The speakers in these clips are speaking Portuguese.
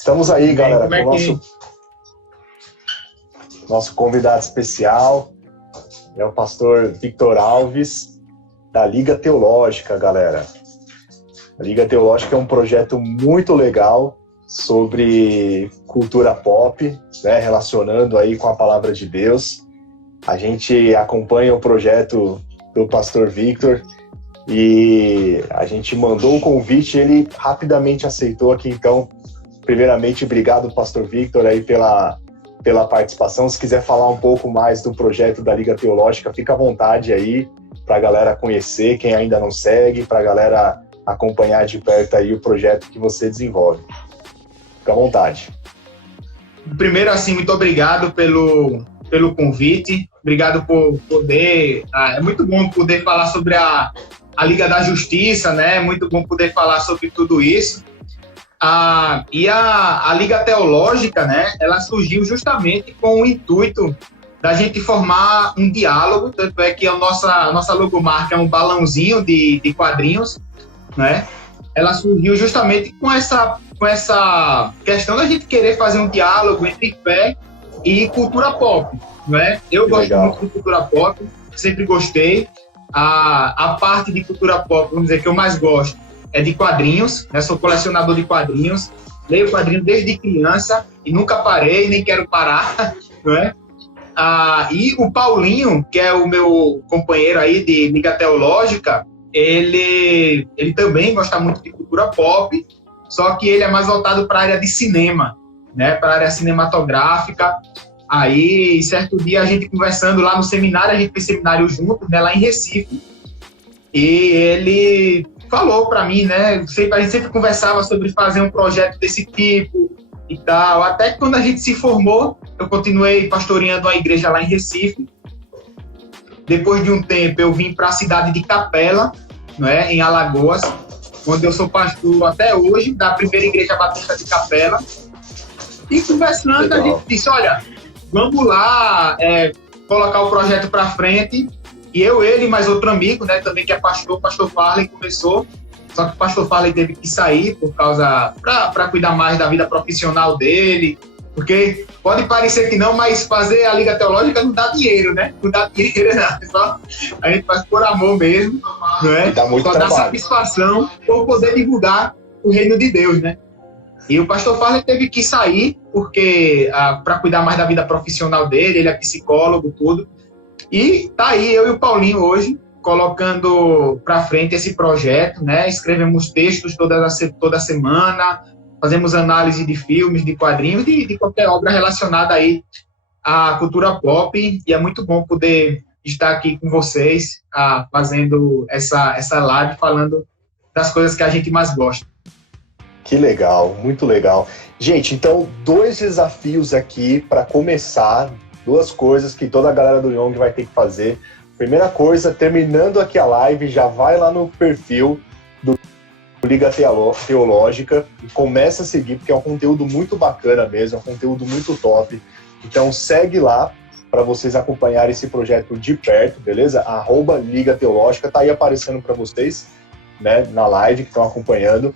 Estamos aí, galera, Como é com o nosso convidado especial, é o pastor Victor Alves, da Liga Teológica, galera. A Liga Teológica é um projeto muito legal sobre cultura pop, né, relacionando aí com a palavra de Deus. A gente acompanha o projeto do pastor Victor e a gente mandou o convite, ele rapidamente aceitou aqui. Então, primeiramente, obrigado, pastor Victor, aí pela participação. Se quiser falar um pouco mais do projeto da Liga Teológica, fica à vontade aí para a galera conhecer, quem ainda não segue, para a galera acompanhar de perto aí o projeto que você desenvolve. Fica à vontade. Primeiro, assim, muito obrigado pelo convite. Obrigado por poder... é muito bom poder falar sobre a Liga da Justiça, né? É muito bom poder falar sobre tudo isso. E a Liga Teológica, né? Ela surgiu justamente com o intuito da gente formar um diálogo, tanto é que a nossa logomarca é um balãozinho de quadrinhos, né? Ela surgiu justamente com essa questão da gente querer fazer um diálogo entre fé e cultura pop, né? Eu gosto muito de cultura pop, sempre gostei. A parte de cultura pop, vamos dizer, que eu mais gosto é de quadrinhos, né? Sou colecionador de quadrinhos, leio quadrinhos desde criança e nunca parei, nem quero parar, né? E o Paulinho, que é o meu companheiro aí de Liga Teológica, ele também gosta muito de cultura pop, só que ele é mais voltado para a área de cinema, né? Para a área cinematográfica. Aí, certo dia, a gente conversando lá no seminário, a gente fez seminário junto, né? Lá em Recife, e ele falou para mim, né? A gente sempre conversava sobre fazer um projeto desse tipo e tal. Até que quando a gente se formou, eu continuei pastoreando a igreja lá em Recife. Depois de um tempo, eu vim para a cidade de Capela, né, em Alagoas, onde eu sou pastor até hoje, da primeira igreja batista de Capela. E conversando, legal, a gente disse, olha, vamos lá colocar o projeto para frente. E ele e mais outro amigo, né, também que é pastor, o pastor Farley, começou. Só que o pastor Farley teve que sair para cuidar mais da vida profissional dele, porque pode parecer que não, mas fazer a Liga Teológica não dá dinheiro, né? Não dá dinheiro, não. Só a gente faz por amor mesmo, né? Dá muito só trabalho. dá satisfação por poder divulgar o reino de Deus, né? E o pastor Farley teve que sair porque para cuidar mais da vida profissional dele, ele é psicólogo, tudo. E tá aí eu e o Paulinho hoje colocando para frente esse projeto, né? Escrevemos textos toda semana, fazemos análise de filmes, de quadrinhos, de qualquer obra relacionada aí à cultura pop, e é muito bom poder estar aqui com vocês, fazendo essa live, falando das coisas que a gente mais gosta. Que legal, muito legal. Gente, então, 2 desafios aqui para começar, 2 coisas que toda a galera do Young vai ter que fazer. Primeira coisa, terminando aqui a live, já vai lá no perfil do Liga Teológica e começa a seguir, porque é um conteúdo muito bacana mesmo, é um conteúdo muito top. Então segue lá para vocês acompanharem esse projeto de perto, beleza? @Liga Teológica, tá aí aparecendo para vocês, né, na live que estão acompanhando.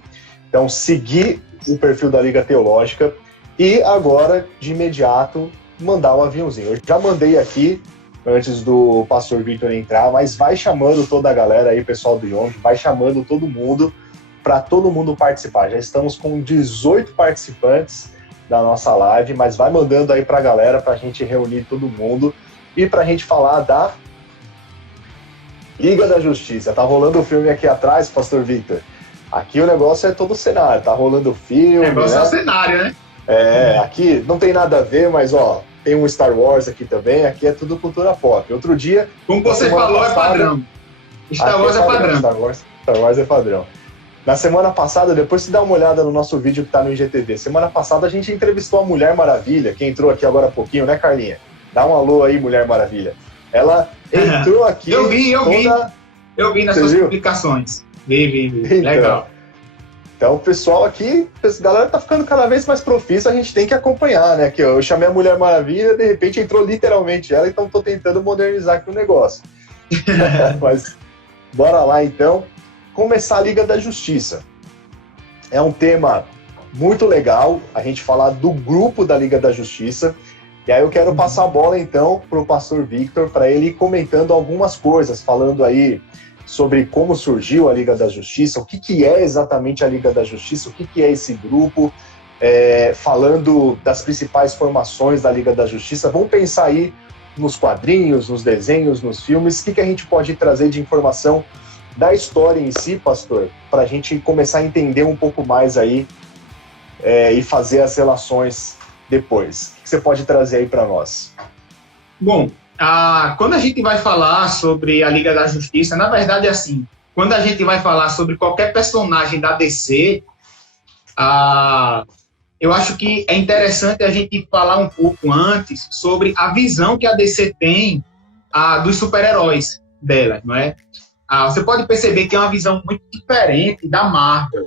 Então seguir o perfil da Liga Teológica e agora, de imediato, mandar um aviãozinho. Eu já mandei aqui antes do pastor Victor entrar, mas vai chamando toda a galera aí, pessoal do Young, vai chamando todo mundo, para todo mundo participar. Já estamos com 18 participantes da nossa live, mas vai mandando aí para a galera, para a gente reunir todo mundo e para a gente falar da Liga da Justiça. Tá rolando o filme aqui atrás, pastor Victor. Aqui o negócio é todo o cenário, tá rolando o filme. O negócio, né? É o cenário, né? Aqui não tem nada a ver, mas ó, tem um Star Wars aqui também, aqui é tudo cultura pop. Outro dia... Como você falou, é padrão. Star Wars é padrão. Star Wars é padrão. Na semana passada, depois você dá uma olhada no nosso vídeo que tá no IGTV. Semana passada a gente entrevistou a Mulher Maravilha, que entrou aqui agora há pouquinho, né, Carlinha? Dá um alô aí, Mulher Maravilha. Ela entrou aqui... Eu vi nas suas publicações. Vi. Então, legal. Então, o pessoal aqui, a galera tá ficando cada vez mais profissa, a gente tem que acompanhar, né? Que eu chamei a Mulher Maravilha, de repente entrou literalmente ela, então tô tentando modernizar aqui o negócio. Mas bora lá então. Começar a Liga da Justiça. É um tema muito legal a gente falar do grupo da Liga da Justiça. E aí eu quero passar a bola, então, para o pastor Victor, para ele ir comentando algumas coisas, falando aí sobre como surgiu a Liga da Justiça, o que é exatamente a Liga da Justiça, o que é esse grupo, falando das principais formações da Liga da Justiça. Vamos pensar aí nos quadrinhos, nos desenhos, nos filmes, o que a gente pode trazer de informação da história em si, pastor, para a gente começar a entender um pouco mais aí e fazer as relações depois. O que você pode trazer aí para nós? Bom, quando a gente vai falar sobre a Liga da Justiça, na verdade é assim, quando a gente vai falar sobre qualquer personagem da DC, eu acho que é interessante a gente falar um pouco antes sobre a visão que a DC tem dos super-heróis dela, não é? Você pode perceber que é uma visão muito diferente da Marvel,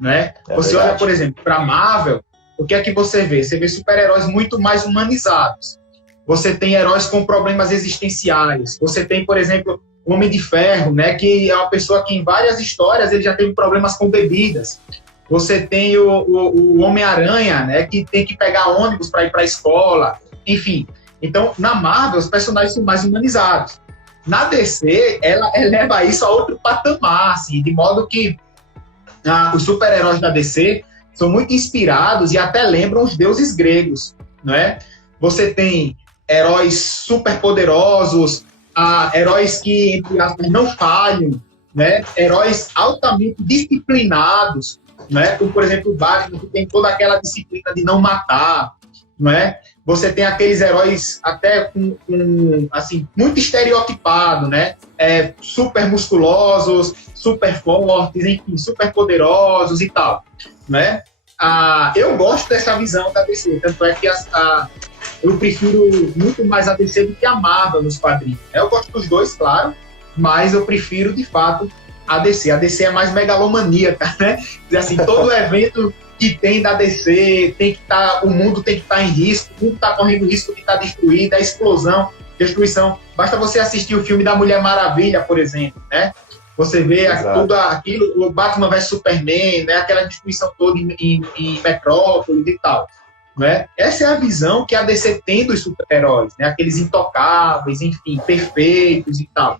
né? Você olha, por exemplo, para a Marvel, o que é que você vê? Você vê super-heróis muito mais humanizados. Você tem heróis com problemas existenciais. Você tem, por exemplo, o Homem de Ferro, né? Que é uma pessoa que em várias histórias ele já teve problemas com bebidas. Você tem o Homem-Aranha, né? Que tem que pegar ônibus para ir para a escola. Enfim. Então, na Marvel, os personagens são mais humanizados. Na DC, ela eleva isso a outro patamar, assim, de modo que os super-heróis da DC são muito inspirados e até lembram os deuses gregos, não é? Você tem heróis super poderosos, heróis que, entre aspas, não falham, né? Heróis altamente disciplinados, né? Como, por exemplo, o Batman, que tem toda aquela disciplina de não matar, não é? Você tem aqueles heróis até assim, muito estereotipado, né? Super musculosos, super fortes, enfim, super poderosos e tal, né? Eu gosto dessa visão da DC, tanto é que eu prefiro muito mais a DC do que a Marvel nos quadrinhos. Eu gosto dos dois, claro, mas eu prefiro, de fato, a DC. A DC é mais megalomaníaca, né? Assim, todo evento que tem da DC, o mundo tem que estar em risco, o mundo está correndo risco de estar destruído, a destruição. Basta você assistir o filme da Mulher Maravilha, por exemplo, né? Você vê tudo aquilo, o Batman vs Superman, né? Aquela destruição toda em Metrópolis e tal. Né? Essa é a visão que a DC tem dos super-heróis, né? Aqueles intocáveis, enfim, perfeitos e tal.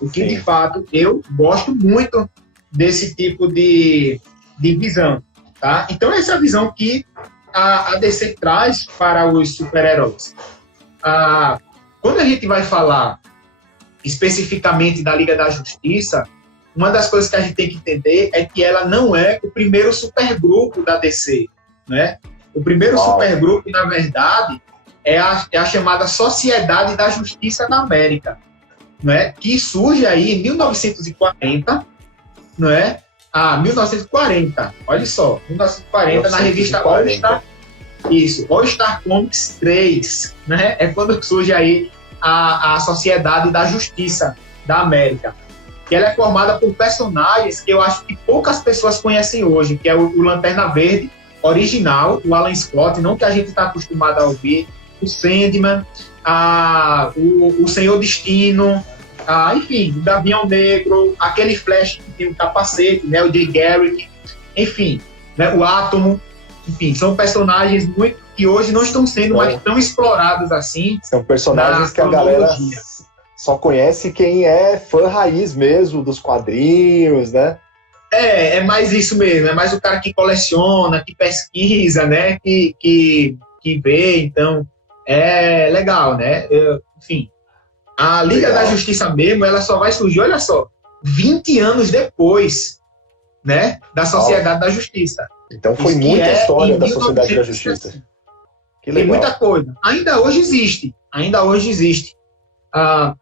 O que, de fato, eu gosto muito desse tipo de visão. Tá? Então, essa é a visão que a DC traz para os super-heróis. Quando a gente vai falar especificamente da Liga da Justiça, uma das coisas que a gente tem que entender é que ela não é o primeiro supergrupo da DC, né? O primeiro supergrupo, na verdade, é a chamada Sociedade da Justiça da América, né? Que surge aí em 1940, não é? 1940, olha só, 1940, na revista All Star, All Star Comics 3, né? É quando surge aí a Sociedade da Justiça da América, que ela é formada por personagens que eu acho que poucas pessoas conhecem hoje, que é o Lanterna Verde original, o Alan Scott, não que a gente está acostumado a ouvir, o Sandman, o Senhor Destino, enfim, o Gavião Negro, aquele Flash que tem um capacete, né, o Jay Garrick, enfim, né, o Átomo, enfim, são personagens que hoje não estão sendo mais tão explorados assim. São personagens que a galera só conhece quem é fã raiz mesmo dos quadrinhos, né? É mais isso mesmo, é mais o cara que coleciona, que pesquisa, né, que vê, então, é legal, né, enfim. A Liga da Justiça mesmo, ela só vai surgir, olha só, 20 anos depois, né, da Sociedade da Justiça. Então foi muita história da Sociedade da Justiça. Que legal. Tem muita coisa. Ainda hoje existe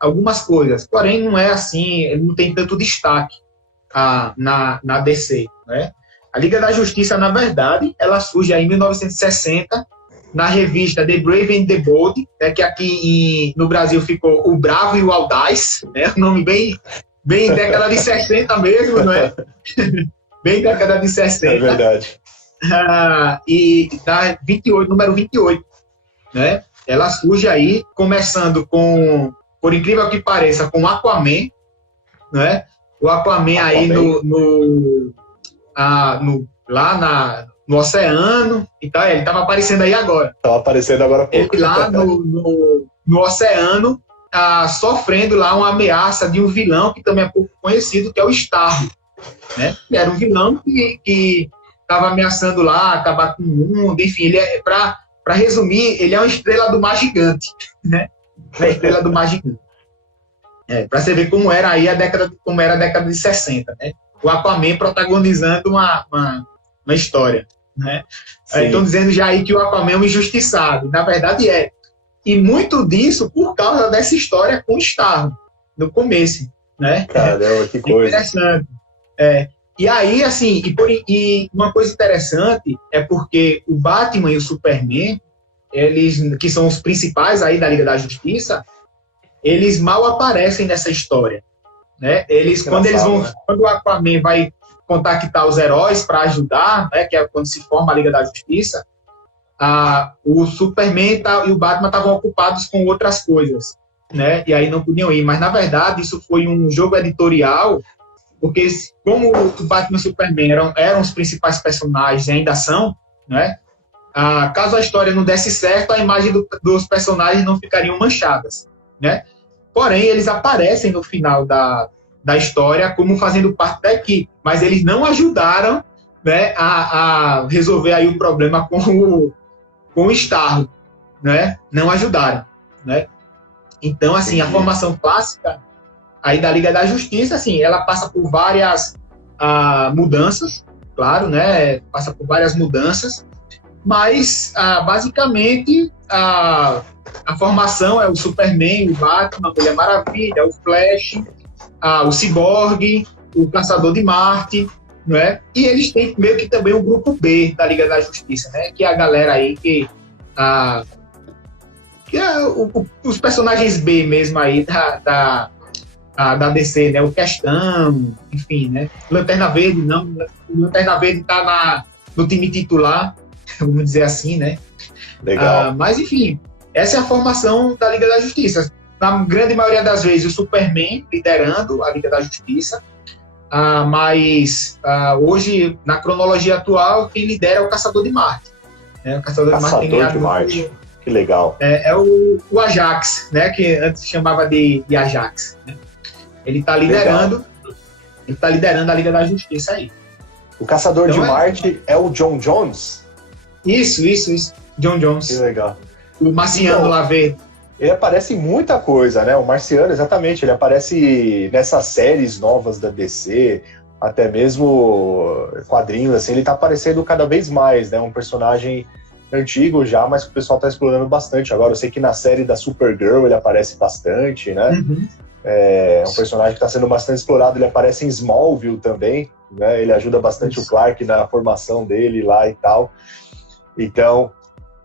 algumas coisas, porém não é assim, não tem tanto destaque na DC, né? A Liga da Justiça, na verdade, ela surge aí em 1960, na revista The Brave and the Bold, né, que aqui no Brasil ficou O Bravo e o Audaz, né, um nome bem década de 60 mesmo, não é? Bem década de 60. É verdade. E da 28, número 28, né? Ela surge aí, começando com, por incrível que pareça, com Aquaman, né? O Aquaman aí lá no oceano e tal. Ele estava aparecendo aí agora. Estava aparecendo agora há pouco. Ele lá no oceano, sofrendo lá uma ameaça de um vilão que também é pouco conhecido, que é o Starro, né? Ele era um vilão que estava ameaçando lá, acabar com o mundo, enfim, para resumir, ele é uma estrela do mar gigante, né? É a estrela do mar gigante. Para você ver como era aí a década de 60, né? O Aquaman protagonizando uma história, né? Estão dizendo já aí que o Aquaman é um injustiçado. Na verdade é. E muito disso por causa dessa história com o Starro, no começo, né? Caramba, que coisa. Interessante. E aí, assim, e uma coisa interessante é porque o Batman e o Superman, eles, que são os principais aí da Liga da Justiça, eles mal aparecem nessa história, né? Quando o Aquaman vai contactar os heróis para ajudar, né, que é quando se forma a Liga da Justiça, o Superman e o Batman estavam ocupados com outras coisas, né? E aí não podiam ir. Mas, na verdade, isso foi um jogo editorial, porque como o Batman e o Superman eram os principais personagens e ainda são, né? Caso a história não desse certo, a imagem dos personagens não ficariam manchadas, né? Porém, eles aparecem no final da história como fazendo parte da equipe, mas eles não ajudaram, né, a resolver aí o problema com o Starro, né? Não ajudaram, né? Então, assim, a formação clássica aí da Liga da Justiça, assim, ela passa por várias mudanças, claro, né? Passa por várias mudanças, mas, basicamente, a formação é o Superman, o Batman, a Mulher Maravilha, o Flash, o Cyborg, o Caçador de Marte, não é? E eles têm meio que também o grupo B da Liga da Justiça, né? Que é a galera aí que é os personagens B mesmo aí da DC, né? O Questão, enfim, né? Lanterna Verde, não. Lanterna Verde tá no time titular, vamos dizer assim, né? Legal. Mas, enfim, essa é a formação da Liga da Justiça. Na grande maioria das vezes, o Superman liderando a Liga da Justiça, mas hoje, na cronologia atual, quem lidera é o Caçador de Marte. Né? O Caçador de Marte. Que legal. É o Ajax, né? Que antes se chamava de Ajax. Né? Ele está liderando a Liga da Justiça aí. O Caçador de Marte é o John Jones? Isso. John Jones. Que legal. O marciano lá verde. Ele aparece em muita coisa, né? O Marciano, exatamente, ele aparece nessas séries novas da DC, até mesmo quadrinhos, assim, ele tá aparecendo cada vez mais, né? Um personagem antigo já, mas que o pessoal tá explorando bastante. Agora, eu sei que na série da Supergirl ele aparece bastante, né? Uhum. É um personagem que tá sendo bastante explorado, ele aparece em Smallville também, né? Ele ajuda bastante o Clark na formação dele lá e tal. Então,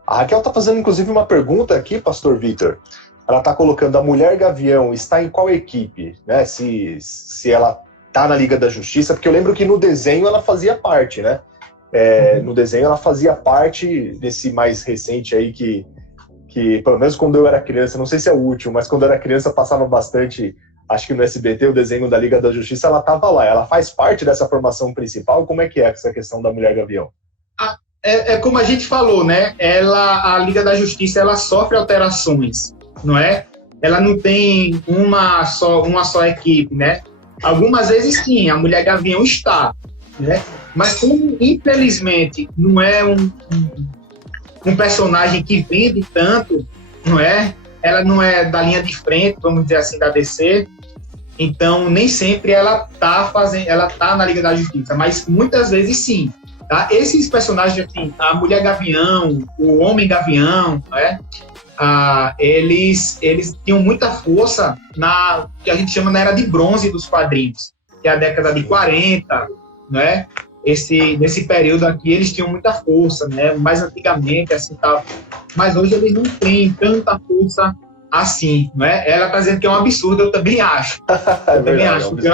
a Raquel está fazendo, inclusive, uma pergunta aqui, Pastor Vitor. Ela está colocando, a Mulher Gavião está em qual equipe? Né? Se ela está na Liga da Justiça, porque eu lembro que no desenho ela fazia parte, né? No desenho ela fazia parte desse mais recente aí que, pelo menos quando eu era criança, não sei se é o último, mas quando eu era criança passava bastante, acho que no SBT, o desenho da Liga da Justiça, ela estava lá. Ela faz parte dessa formação principal? Como é que é essa questão da Mulher Gavião? É como a gente falou, né? A Liga da Justiça, ela sofre alterações, não é? Ela não tem uma só equipe, né? Algumas vezes sim, a Mulher Gavião está, né? Mas como, infelizmente, não é um personagem que vende tanto, não é? Ela não é da linha de frente, vamos dizer assim, da DC. Então, nem sempre ela tá na Liga da Justiça, mas muitas vezes sim. Tá? Esses personagens, assim, a Mulher Gavião, o Homem Gavião, né? Eles tinham muita força na que a gente chama na Era de Bronze dos quadrinhos, que é a década de 40, né? Nesse período aqui, eles tinham muita força, né? Mais antigamente, assim, tal. Mas hoje eles não têm tanta força assim, né? Ela está dizendo que é um absurdo, eu também acho. Eu também acho, porque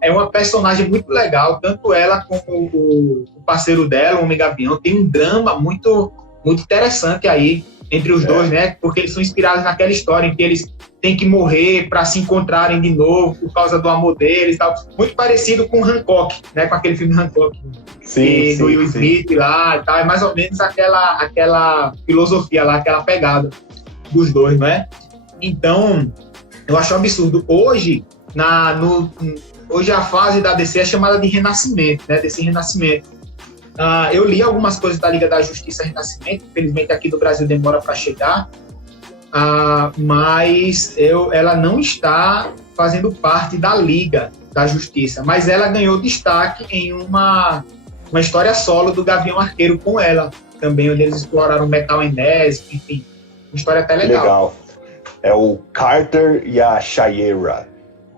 é uma personagem muito legal, tanto ela como o parceiro dela, o Homem Gavião, tem um drama muito, muito interessante aí entre os dois, né? Porque eles são inspirados naquela história em que eles têm que morrer para se encontrarem de novo por causa do amor deles e tal. Muito parecido com Hancock, né? Com aquele filme Hancock. Sim, do Will Smith lá e tal. É mais ou menos aquela filosofia lá, aquela pegada dos dois, não é? Então, eu acho um absurdo. Hoje, hoje a fase da DC é chamada de renascimento, né? DC Renascimento. Eu li algumas coisas da Liga da Justiça Renascimento, infelizmente aqui do Brasil demora para chegar, mas ela não está fazendo parte da Liga da Justiça, mas ela ganhou destaque em uma história solo do Gavião Arqueiro com ela, também, onde eles exploraram o metal endésico, enfim, uma história até legal. Legal. É o Carter e a Shayera.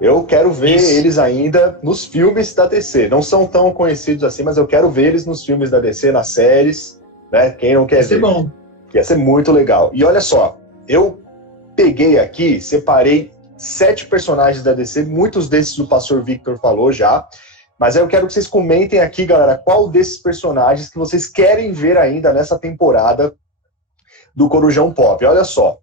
Eu quero ver eles ainda nos filmes da DC. Não são tão conhecidos assim, mas eu quero ver eles nos filmes da DC, nas séries, né? Quem não quer ver? Ia ser bom. Ia ser muito legal. E olha só, eu peguei aqui, separei 7 personagens da DC, muitos desses o pastor Victor falou já, mas eu quero que vocês comentem aqui, galera, qual desses personagens que vocês querem ver ainda nessa temporada do Corujão Pop. Olha só,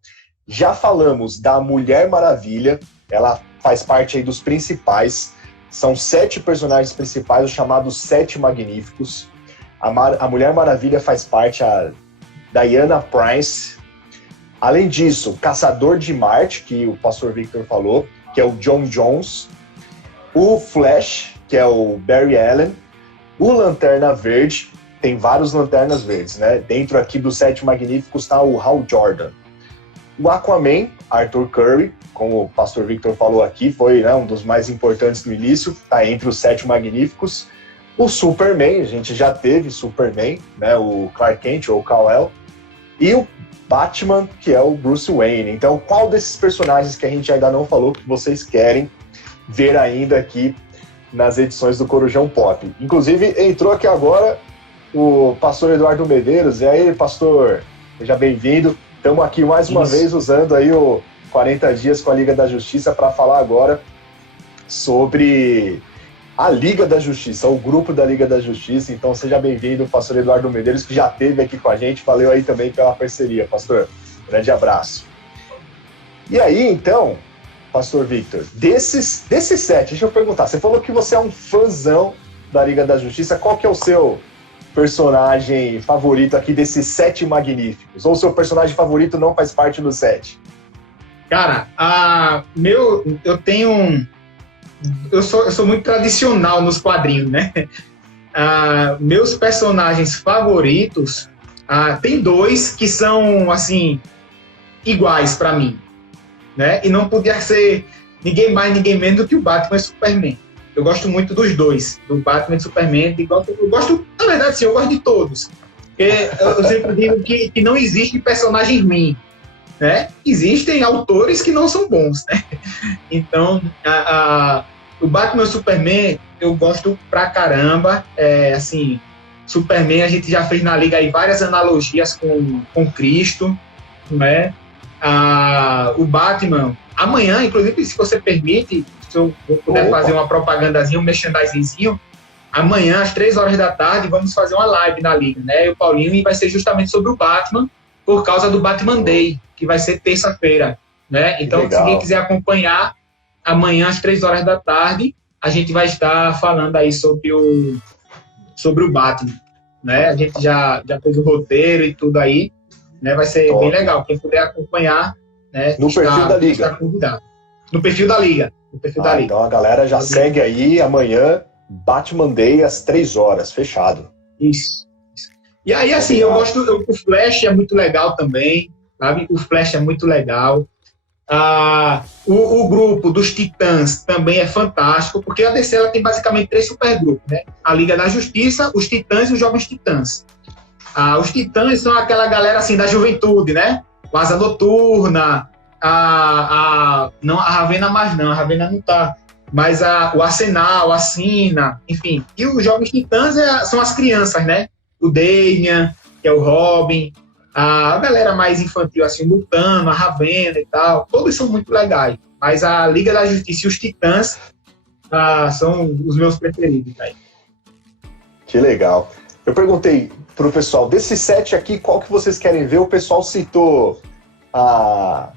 já falamos da Mulher Maravilha, ela faz parte aí dos principais. São 7 personagens principais, os chamados 7 Magníficos. A Mulher Maravilha faz parte, a Diana Prince. Além disso, Caçador de Marte, que o pastor Victor falou, que é o John Jones. O Flash, que é o Barry Allen. O Lanterna Verde, tem vários Lanternas Verdes, né? Dentro aqui dos 7 Magníficos está o Hal Jordan. O Aquaman, Arthur Curry, como o pastor Victor falou aqui, foi, né, um dos mais importantes no início, está entre os 7 Magníficos. O Superman, a gente já teve Superman, né, o Clark Kent ou o Kal-El. E o Batman, que é o Bruce Wayne. Então, qual desses personagens que a gente ainda não falou que vocês querem ver ainda aqui nas edições do Corujão Pop? Inclusive, entrou aqui agora o pastor Eduardo Medeiros. E aí, pastor, seja bem-vindo. Estamos aqui mais uma vez usando aí o 40 Dias com a Liga da Justiça para falar agora sobre a Liga da Justiça, o grupo da Liga da Justiça. Então seja bem-vindo, pastor Eduardo Medeiros, que já esteve aqui com a gente. Valeu aí também pela parceria, pastor. Grande abraço. E aí, então, pastor Victor, desses 7, deixa eu perguntar, você falou que você é um fãzão da Liga da Justiça. Qual que é o seu personagem favorito aqui desses 7 Magníficos? Ou o seu personagem favorito não faz parte dos 7? Cara, eu sou muito tradicional nos quadrinhos, né? Meus personagens favoritos, tem 2 que são, assim, iguais para mim, né? E não podia ser ninguém mais, ninguém menos do que o Batman e o Superman. Eu gosto muito dos 2, do Batman e do Superman. Eu gosto, na verdade, sim, eu gosto de todos. Porque eu sempre digo que não existe personagem ruim, né? Existem autores que não são bons, né? Então, o Batman e o Superman, eu gosto pra caramba. Assim, Superman, a gente já fez na Liga aí várias analogias com Cristo, né? O Batman, amanhã, inclusive, se você permite, se eu puder fazer uma propagandazinha, um merchandisinho, amanhã, às 3 horas da tarde, vamos fazer uma live na Liga, né? Eu, Paulinho, e vai ser justamente sobre o Batman, por causa do Batman Day, que vai ser terça-feira, né? Então, se alguém quiser acompanhar, amanhã, às 3 horas da tarde, a gente vai estar falando aí sobre o Batman, né? A gente já fez o roteiro e tudo aí, né? Vai ser bem legal. Quem puder acompanhar, né? No perfil da Liga. Está convidado. No perfil da Liga. Então a galera já segue aí amanhã, Batman Day, às 3 horas, fechado. Isso. E aí, assim, eu gosto, o Flash é muito legal também, sabe? O Flash é muito legal. O grupo dos Titãs também é fantástico, porque a DC ela tem basicamente 3 supergrupos, né? A Liga da Justiça, os Titãs e os Jovens Titãs. Os Titãs são aquela galera, assim, da juventude, né? O Asa Noturna, não, a Ravena mais não, a Ravena não tá, mas o Arsenal, a Sina, enfim. E os Jovens Titãs são as crianças, né? O Damian, que é o Robin, a galera mais infantil, assim, lutando, a Ravena e tal, todos são muito legais, mas a Liga da Justiça e os Titãs são os meus preferidos aí. Que legal. Eu perguntei pro pessoal. Desse set aqui, qual que vocês querem ver? O pessoal citou a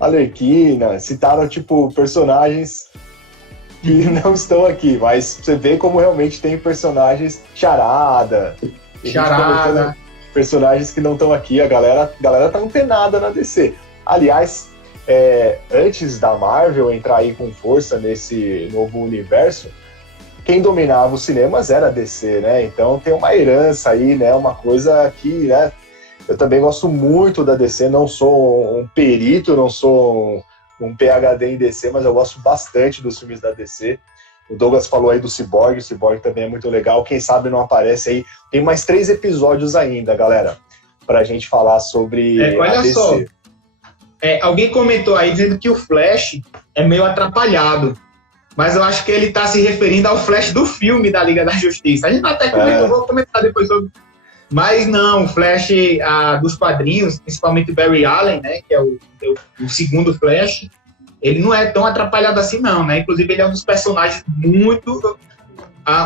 Arlequina, citaram, tipo, personagens que não estão aqui, mas você vê como realmente tem personagens Charada, personagens que não estão aqui, a galera tá antenada na DC. Aliás, antes da Marvel entrar aí com força nesse novo universo, quem dominava os cinemas era a DC, né? Então tem uma herança aí, né? Uma coisa que, né? Eu também gosto muito da DC, não sou um perito, não sou um PhD em DC, mas eu gosto bastante dos filmes da DC. O Douglas falou aí do Cyborg, o Cyborg também é muito legal, quem sabe não aparece aí. Tem mais 3 episódios ainda, galera, pra gente falar sobre olha a DC. só, alguém comentou aí dizendo que o Flash é meio atrapalhado, mas eu acho que ele tá se referindo ao Flash do filme da Liga da Justiça. A gente até comentou, vou comentar depois sobre... Mas não, o Flash dos quadrinhos, principalmente o Barry Allen, né, que é o segundo Flash, ele não é tão atrapalhado assim não, né? Inclusive ele é um dos personagens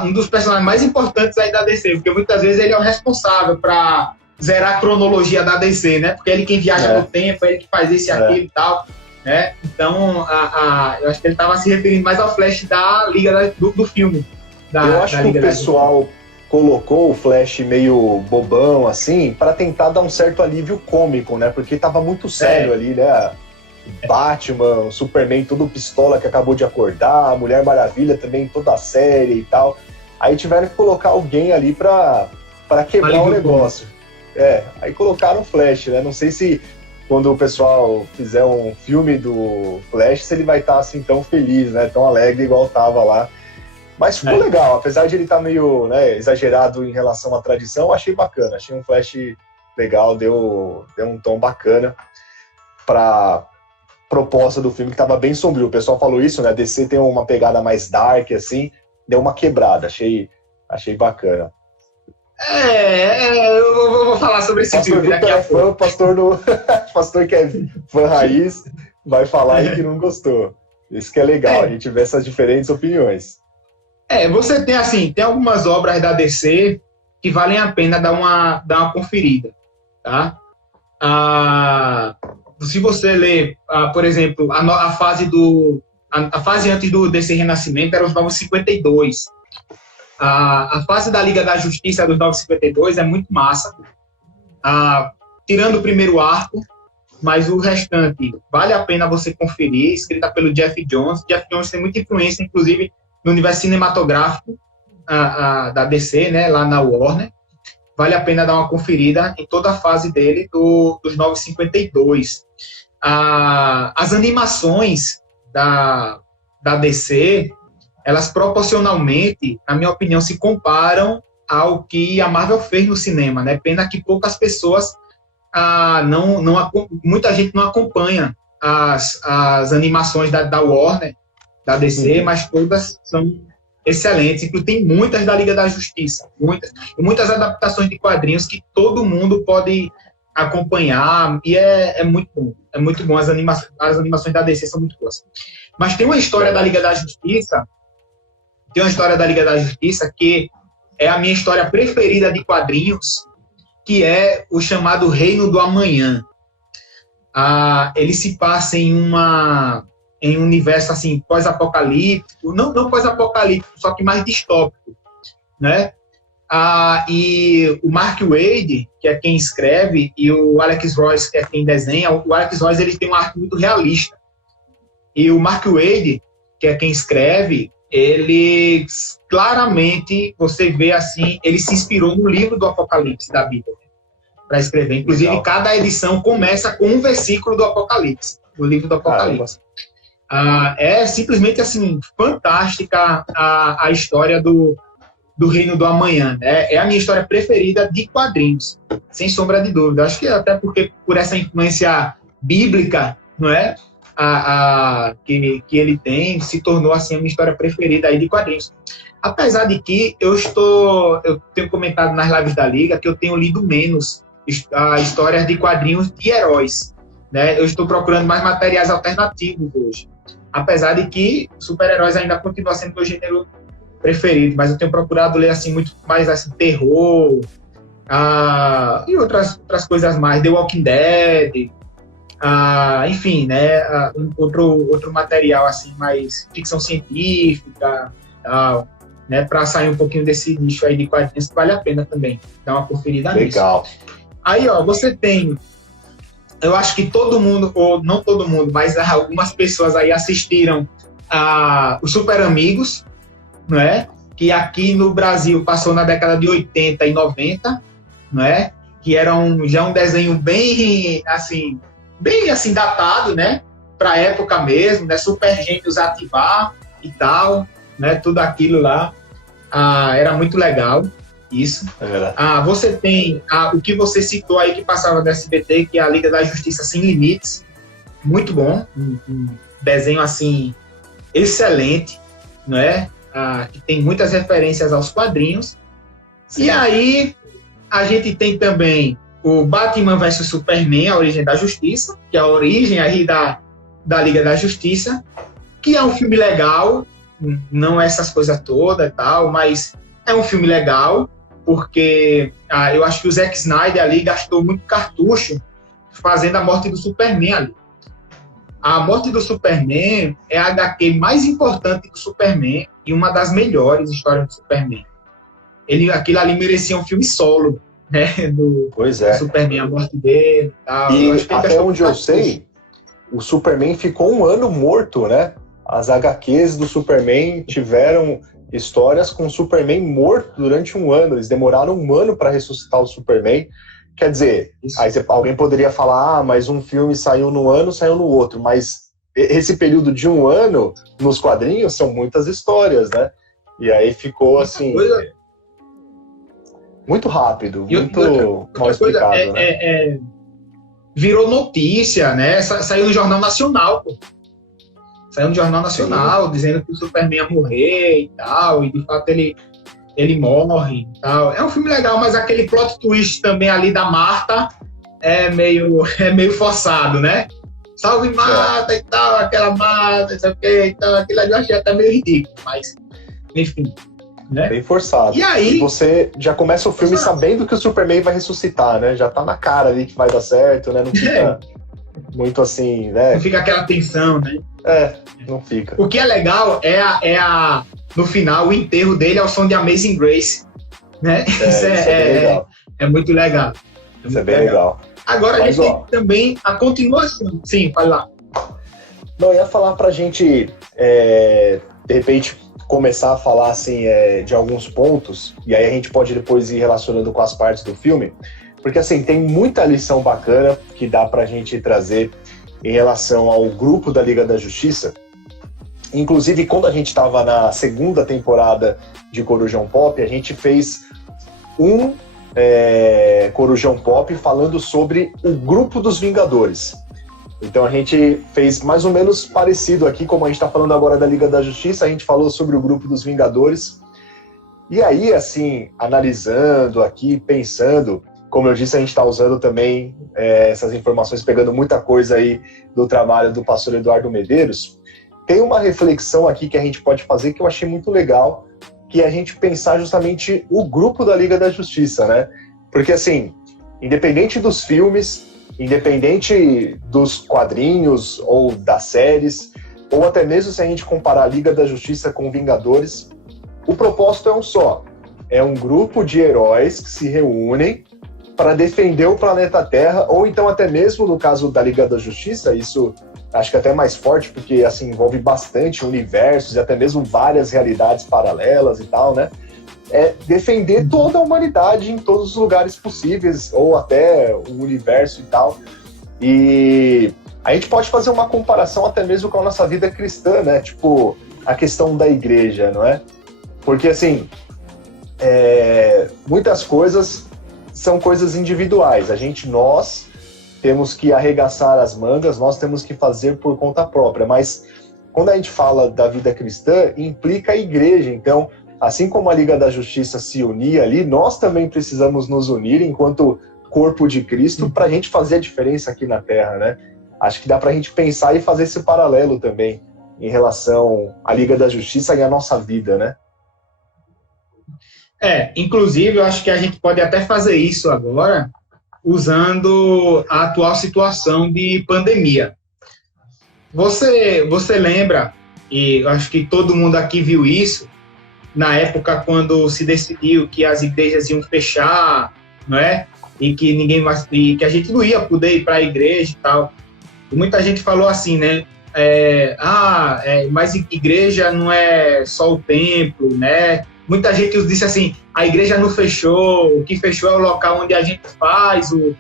um dos personagens mais importantes aí da DC, porque muitas vezes ele é o responsável para zerar a cronologia da DC, né? Porque ele quem viaja no tempo, ele que faz isso e aquilo e tal, né? Então, eu acho que ele estava se referindo mais ao Flash da Liga do filme. Eu acho que o pessoal colocou o Flash meio bobão, assim, para tentar dar um certo alívio cômico, né? Porque tava muito sério ali, né? Batman, o Superman, todo pistola que acabou de acordar, a Mulher Maravilha também toda séria e tal. Aí tiveram que colocar alguém ali pra quebrar o negócio. Aí colocaram o Flash, né? Não sei se quando o pessoal fizer um filme do Flash, se ele vai estar assim tão feliz, né? Tão alegre igual tava lá. Mas ficou legal, apesar de ele estar meio, né, exagerado em relação à tradição, eu achei bacana, achei um Flash legal, deu um tom bacana pra proposta do filme, que estava bem sombrio. O pessoal falou isso, né, a DC tem uma pegada mais dark, assim, deu uma quebrada, achei bacana. Eu vou falar sobre esse filme daqui a pouco. O pastor que é fã raiz vai falar aí que não gostou. Isso que é legal, a gente vê essas diferentes opiniões. Você tem algumas obras da DC que valem a pena dar uma conferida, tá? Se você ler, por exemplo, a fase antes do DC Renascimento era os Novos 52. A fase da Liga da Justiça dos Novos 52 é muito massa, tirando o primeiro arco, mas o restante vale a pena você conferir, escrita pelo Jeff Jones. Jeff Jones tem muita influência, inclusive, no universo cinematográfico da DC, né, lá na Warner. Vale a pena dar uma conferida em toda a fase dele dos Novos 52. As animações da DC, elas proporcionalmente, na minha opinião, se comparam ao que a Marvel fez no cinema, né? Pena que poucas pessoas, muita gente não acompanha as animações da Warner, da DC, mas todas são excelentes. Inclusive, tem muitas da Liga da Justiça, muitas adaptações de quadrinhos que todo mundo pode acompanhar, e é muito bom. É muito bom, as animações da DC são muito boas. Mas tem uma história da Liga da Justiça, que é a minha história preferida de quadrinhos, que é o chamado Reino do Amanhã. Ele se passa em um universo assim, pós-apocalíptico, não pós-apocalíptico, só que mais distópico, né? E o Mark Waid, que é quem escreve, e o Alex Ross, que é quem desenha, o Alex Ross ele tem uma arte muito realista. E o Mark Waid, que é quem escreve, ele claramente, você vê assim, ele se inspirou no livro do Apocalipse da Bíblia para escrever. Inclusive, legal. Cada edição começa com um versículo do Apocalipse, do livro do Apocalipse. É simplesmente assim, fantástica a história do Reino do Amanhã, né? É a minha história preferida de quadrinhos, sem sombra de dúvida. Acho que até porque por essa influência bíblica, não é? Que ele tem, se tornou assim a minha história preferida aí de quadrinhos. Apesar de que eu tenho comentado nas lives da Liga que eu tenho lido menos histórias de quadrinhos de heróis, né? Eu estou procurando mais materiais alternativos hoje. Apesar de que super-heróis ainda continua sendo meu gênero preferido, mas eu tenho procurado ler assim muito mais assim, terror, e outras coisas mais, The Walking Dead, enfim, né, outro material assim mais ficção científica, tal, né, para sair um pouquinho desse nicho aí de quadrinhos, que vale a pena também dar uma conferida nisso. Legal. Aí, ó, você tem, eu acho que todo mundo, ou não todo mundo, mas algumas pessoas aí assistiram os Super Amigos, não é? Que aqui no Brasil passou na década de 80 e 90, não é? Que era já um desenho bem assim datado, né? Para a época mesmo, né? Super Gêmeos ativar e tal, né? Tudo aquilo lá era muito legal, isso. Você tem o que você citou aí que passava no SBT, que é a Liga da Justiça Sem Limites, muito bom, um desenho assim excelente, não é? Que tem muitas referências aos quadrinhos. Sim. E aí a gente tem também o Batman vs Superman, a Origem da Justiça, que é a origem aí da Liga da Justiça, que é um filme legal, não essas coisas todas e tal, mas é um filme legal, porque eu acho que o Zack Snyder ali gastou muito cartucho fazendo a morte do Superman ali. A morte do Superman é a HQ mais importante do Superman e uma das melhores histórias do Superman. Aquilo ali merecia um filme solo, né? Do Superman, a morte dele e tal. E até onde eu sei, o Superman ficou um ano morto, né? As HQs do Superman tiveram histórias com o Superman morto durante um ano. Eles demoraram um ano para ressuscitar o Superman. Quer dizer, aí alguém poderia falar, mas um filme saiu num ano, saiu no outro. Mas esse período de um ano, nos quadrinhos, são muitas histórias, né? E aí ficou assim... muito rápido, muito mal explicado, né? Virou notícia, né? Saiu no Jornal Nacional, pô. Saiu no Jornal Nacional, dizendo que o Superman ia morrer e tal, e de fato ele morre e tal. É um filme legal, mas aquele plot twist também ali da Marta é meio forçado, né? Salve Marta e tal, aquela Marta, não sei o que e tal, aquilo ali eu achei até meio ridículo, mas enfim. Né? Bem forçado. E aí, você já começa o filme sabendo que o Superman vai ressuscitar, né? Já tá na cara ali que vai dar certo, né? Não fica muito assim, né? Não fica aquela tensão, né? Não fica. O que é legal no final, o enterro dele ao som de Amazing Grace, né? Isso é muito legal. Isso é bem legal. Agora a gente tem também a continuação. Sim, fala lá. Não, eu ia falar pra gente, de repente, começar a falar assim, de alguns pontos, e aí a gente pode depois ir relacionando com as partes do filme, porque assim, tem muita lição bacana que dá pra gente trazer em relação ao grupo da Liga da Justiça. Inclusive, quando a gente estava na segunda temporada de Corujão Pop, a gente fez um Corujão Pop falando sobre o grupo dos Vingadores. Então a gente fez mais ou menos parecido aqui, como a gente está falando agora da Liga da Justiça, a gente falou sobre o grupo dos Vingadores. E aí, assim, analisando aqui, pensando, como eu disse, a gente está usando também essas informações, pegando muita coisa aí do trabalho do pastor Eduardo Medeiros. Tem uma reflexão aqui que a gente pode fazer que eu achei muito legal, que é a gente pensar justamente o grupo da Liga da Justiça, né? Porque, assim, independente dos filmes, independente dos quadrinhos ou das séries, ou até mesmo se a gente comparar a Liga da Justiça com Vingadores, o propósito é um só. É um grupo de heróis que se reúnem para defender o planeta Terra, ou então até mesmo no caso da Liga da Justiça, isso acho que é até mais forte, porque assim, envolve bastante universos e até mesmo várias realidades paralelas e tal, né? É defender toda a humanidade em todos os lugares possíveis, ou até o universo e tal. E a gente pode fazer uma comparação até mesmo com a nossa vida cristã, né? Tipo, a questão da igreja, não é? Porque, assim, muitas coisas são coisas individuais. Nós temos que arregaçar as mangas, nós temos que fazer por conta própria. Mas quando a gente fala da vida cristã, implica a igreja. Então, assim como a Liga da Justiça se unia ali, nós também precisamos nos unir enquanto corpo de Cristo para a gente fazer a diferença aqui na Terra, né? Acho que dá para a gente pensar e fazer esse paralelo também em relação à Liga da Justiça e à nossa vida, né? Inclusive, eu acho que a gente pode até fazer isso agora, usando a atual situação de pandemia. Você lembra, e eu acho que todo mundo aqui viu isso, na época quando se decidiu que as igrejas iam fechar, não é? E que ninguém mais, e que a gente não ia poder ir para a igreja e tal. E muita gente falou assim, né? Mas igreja não é só o templo, né? Muita gente disse assim, a igreja não fechou, o que fechou é o local onde a gente faz o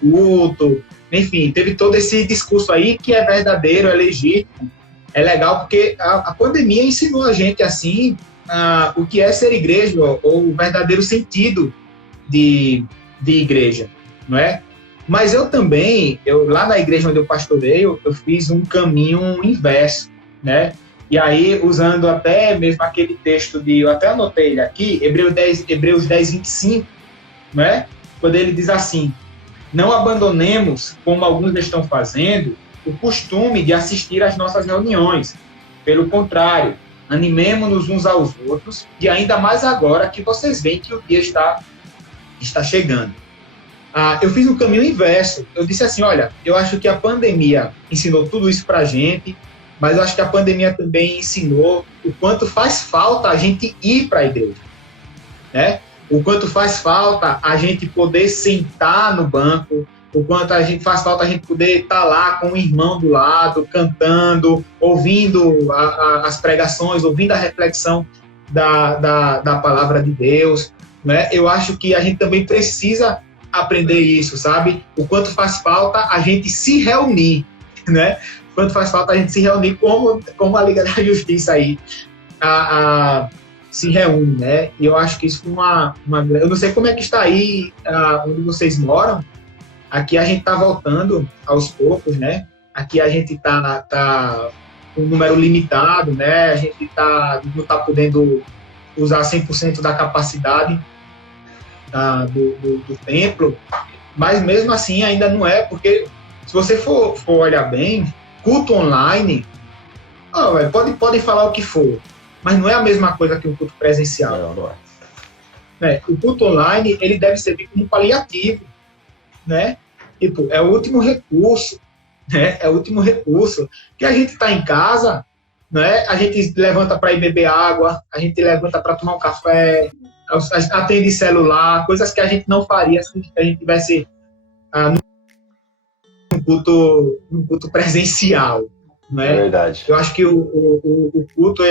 culto. Enfim, teve todo esse discurso aí que é verdadeiro, é legítimo, é legal, porque a pandemia ensinou a gente, assim, o que é ser igreja, ou o verdadeiro sentido de igreja, não é? Mas eu também, lá na igreja onde eu pastoreio, eu fiz um caminho inverso, né? E aí, usando até mesmo aquele texto eu até anotei ele aqui, Hebreus 10, 25, né? Quando ele diz assim, não abandonemos, como alguns estão fazendo, o costume de assistir às nossas reuniões. Pelo contrário, animemo-nos uns aos outros, e ainda mais agora que vocês veem que o dia está chegando. Eu fiz um caminho inverso. Eu disse assim, olha, eu acho que a pandemia ensinou tudo isso para a gente, mas eu acho que a pandemia também ensinou o quanto faz falta a gente ir para a igreja, né? O quanto faz falta a gente poder sentar no banco, o quanto faz falta a gente poder estar lá com o irmão do lado, cantando, ouvindo as pregações, ouvindo a reflexão da palavra de Deus, né? Eu acho que a gente também precisa aprender isso, sabe? O quanto faz falta a gente se reunir, né? O quanto faz falta a gente se reunir como a Liga da Justiça aí se reúne, né? E eu acho que isso foi eu não sei como é que está aí onde vocês moram. Aqui a gente está voltando aos poucos, né? Aqui a gente tá com um número limitado, né? A gente não está podendo usar 100% da capacidade do templo, mas mesmo assim ainda não é, porque se você for olhar bem, culto online, pode falar o que for, mas não é a mesma coisa que um culto presencial. Não é. O culto online, ele deve servir como paliativo, né? Tipo, é o último recurso, né? É o último recurso. Que a gente está em casa, né? A gente levanta para ir beber água, a gente levanta para tomar um café, atende celular, coisas que a gente não faria se a gente tivesse num culto presencial, né? É verdade. Eu acho que o culto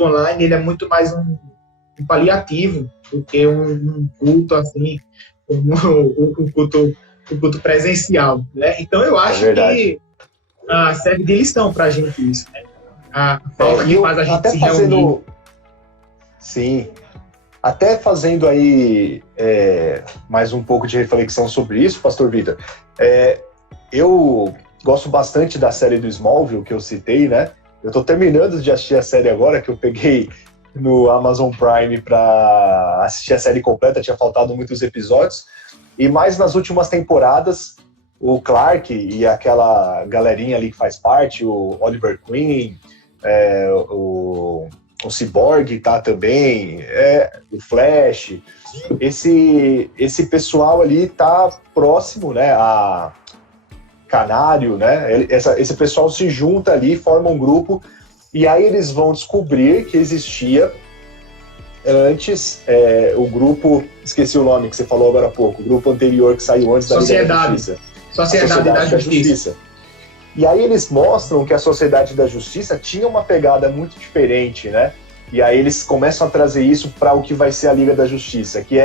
online, ele é muito mais um paliativo do que um culto assim, como o culto presencial, né? Então eu acho que serve de lição para a gente isso, né? A falta que faz a gente se reunir. Sim. Até fazendo aí mais um pouco de reflexão sobre isso, Pastor Vitor, eu gosto bastante da série do Smallville, que eu citei, né? Eu tô terminando de assistir a série agora, que eu peguei no Amazon Prime para assistir a série completa, tinha faltado muitos episódios, e mais nas últimas temporadas, o Clark e aquela galerinha ali que faz parte, o Oliver Queen, o Cyborg tá também, o Flash, esse pessoal ali tá próximo, né, a Canário, né, esse pessoal se junta ali, forma um grupo, e aí eles vão descobrir que existia antes o grupo, esqueci o nome que você falou agora há pouco, o grupo anterior que saiu antes da Liga da Justiça. Sociedade da Justiça. E aí eles mostram que a Sociedade da Justiça tinha uma pegada muito diferente, né? E aí eles começam a trazer isso para o que vai ser a Liga da Justiça, que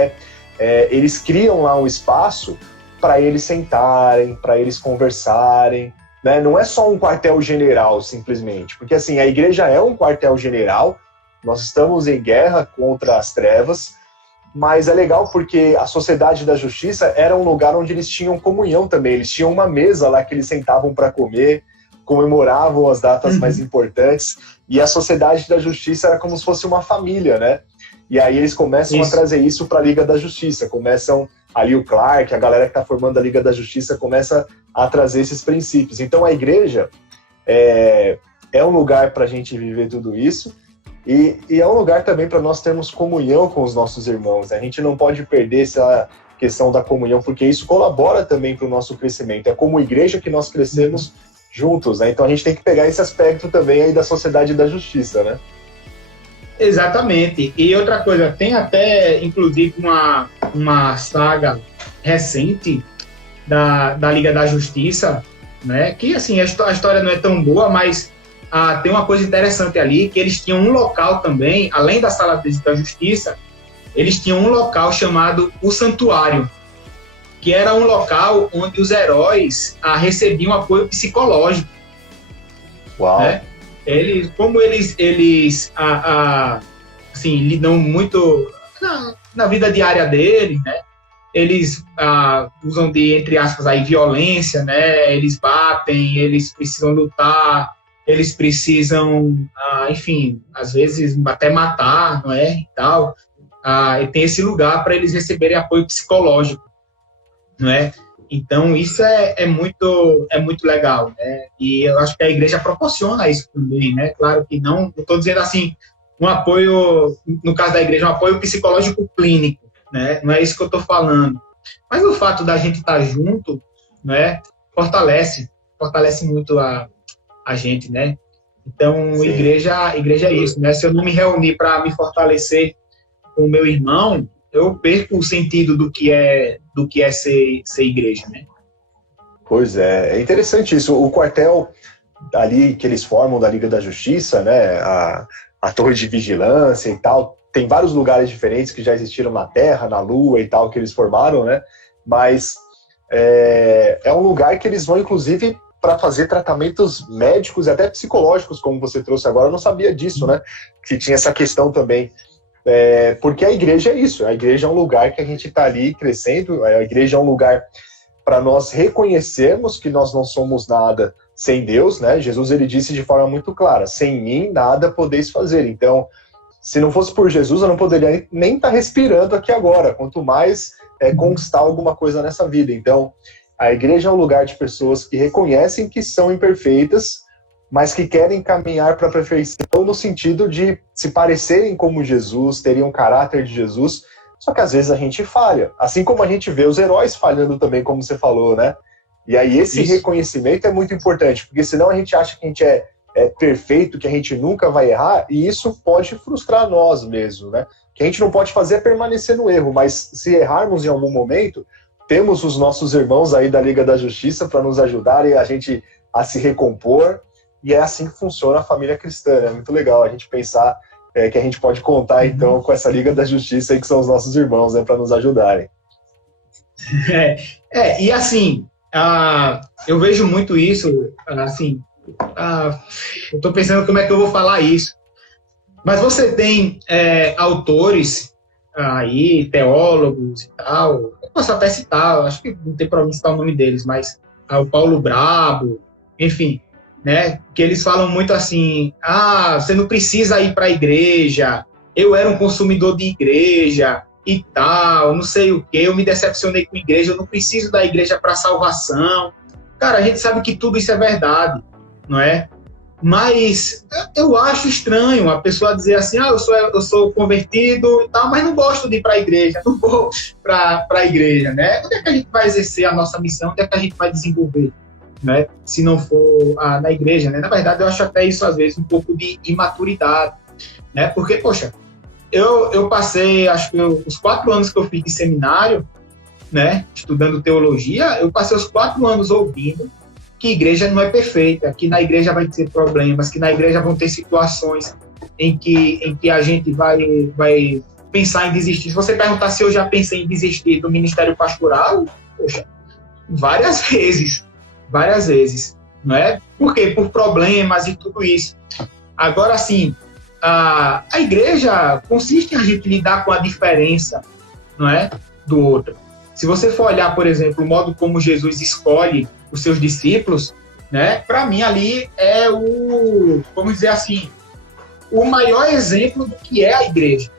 eles criam lá um espaço para eles sentarem, para eles conversarem, né? Não é só um quartel-general, simplesmente, porque assim, a igreja é um quartel-general, nós estamos em guerra contra as trevas, mas é legal porque a Sociedade da Justiça era um lugar onde eles tinham comunhão também, eles tinham uma mesa lá que eles sentavam para comer, comemoravam as datas mais importantes, e a Sociedade da Justiça era como se fosse uma família, né? E aí eles começam a trazer isso para a Liga da Justiça, começam ali o Clark, a galera que está formando a Liga da Justiça começa a trazer esses princípios. Então a igreja é um lugar para a gente viver tudo isso, E é um lugar também para nós termos comunhão com os nossos irmãos, né? A gente não pode perder essa questão da comunhão, porque isso colabora também para o nosso crescimento. É como igreja que nós crescemos juntos, né? Então a gente tem que pegar esse aspecto também aí da sociedade da justiça, né? Exatamente. E outra coisa, tem até, inclusive, uma saga recente da Liga da Justiça, né? Que, assim, a história não é tão boa, mas tem uma coisa interessante ali, que eles tinham um local também, além da Sala da Justiça, eles tinham um local chamado o Santuário, que era um local onde os heróis recebiam apoio psicológico. Uau! Né? Como eles assim, lidam muito na vida diária deles, né? Eles usam de, entre aspas, aí, violência, né? Eles batem, eles precisam lutar, eles precisam, enfim, às vezes até matar, não é? E tal. E tem esse lugar para eles receberem apoio psicológico, não é? Então, isso é muito legal, né? E eu acho que a igreja proporciona isso também, né? Claro que não estou dizendo assim, um apoio, no caso da igreja, um apoio psicológico clínico, né? Não é isso que eu estou falando. Mas o fato da gente estar junto, né? Fortalece muito a gente, né? Então, igreja é isso, né? Se eu não me reunir para me fortalecer com o meu irmão, eu perco o sentido do que é ser igreja, né? Pois é interessante isso. O quartel ali que eles formam da Liga da Justiça, né, a torre de vigilância e tal, tem vários lugares diferentes que já existiram na Terra, na Lua e tal, que eles formaram, né? Mas é um lugar que eles vão, inclusive, para fazer tratamentos médicos e até psicológicos, como você trouxe agora. Eu não sabia disso, né? Que tinha essa questão também. Porque a igreja é isso, a igreja é um lugar que a gente está ali crescendo, a igreja é um lugar para nós reconhecermos que nós não somos nada sem Deus, né? Jesus, ele disse de forma muito clara, sem mim nada podeis fazer. Então, se não fosse por Jesus, eu não poderia nem estar respirando aqui agora, quanto mais conquistar alguma coisa nessa vida. Então, a igreja é um lugar de pessoas que reconhecem que são imperfeitas, mas que querem caminhar para a perfeição no sentido de se parecerem como Jesus, teriam um caráter de Jesus, só que às vezes a gente falha, assim como a gente vê os heróis falhando também, como você falou, né? E aí esse reconhecimento é muito importante, porque senão a gente acha que a gente é perfeito, que a gente nunca vai errar, e isso pode frustrar nós mesmos, né? O que a gente não pode fazer é permanecer no erro, mas se errarmos em algum momento, temos os nossos irmãos aí da Liga da Justiça para nos ajudarem a gente a se recompor. E é assim que funciona a família cristã, né? É muito legal a gente pensar que a gente pode contar, então, com essa Liga da Justiça aí, que são os nossos irmãos, né, para nos ajudarem. E assim, eu vejo muito isso, assim, eu estou pensando como é que eu vou falar isso, mas você tem autores aí, teólogos e tal, eu posso até citar, acho que não tem problema citar o nome deles, mas o Paulo Brabo, enfim, né, que eles falam muito assim, você não precisa ir para a igreja, eu era um consumidor de igreja e tal, não sei o que, eu me decepcionei com a igreja, eu não preciso da igreja para salvação. Cara, a gente sabe que tudo isso é verdade, não é? Mas eu acho estranho a pessoa dizer assim, eu sou convertido e tal, mas não gosto de ir para a igreja, não vou para a igreja, né? Onde é que a gente vai exercer a nossa missão? Onde é que a gente vai desenvolver? Né, se não for na igreja, né? Na verdade, eu acho até isso, às vezes, um pouco de imaturidade, né? Porque, poxa, eu passei, acho que os 4 anos que eu fiz de seminário, né, estudando teologia, eu passei os 4 anos ouvindo que igreja não é perfeita, que na igreja vai ter problemas, que na igreja vão ter situações em que a gente vai pensar em desistir. Se você perguntar se eu já pensei em desistir do ministério pastoral, poxa, várias vezes, não é? Por quê? Por problemas e tudo isso. Agora, assim, a igreja consiste em a gente lidar com a diferença, não é? Do outro. Se você for olhar, por exemplo, o modo como Jesus escolhe os seus discípulos, né? Para mim, ali é vamos dizer assim, o maior exemplo do que é a igreja.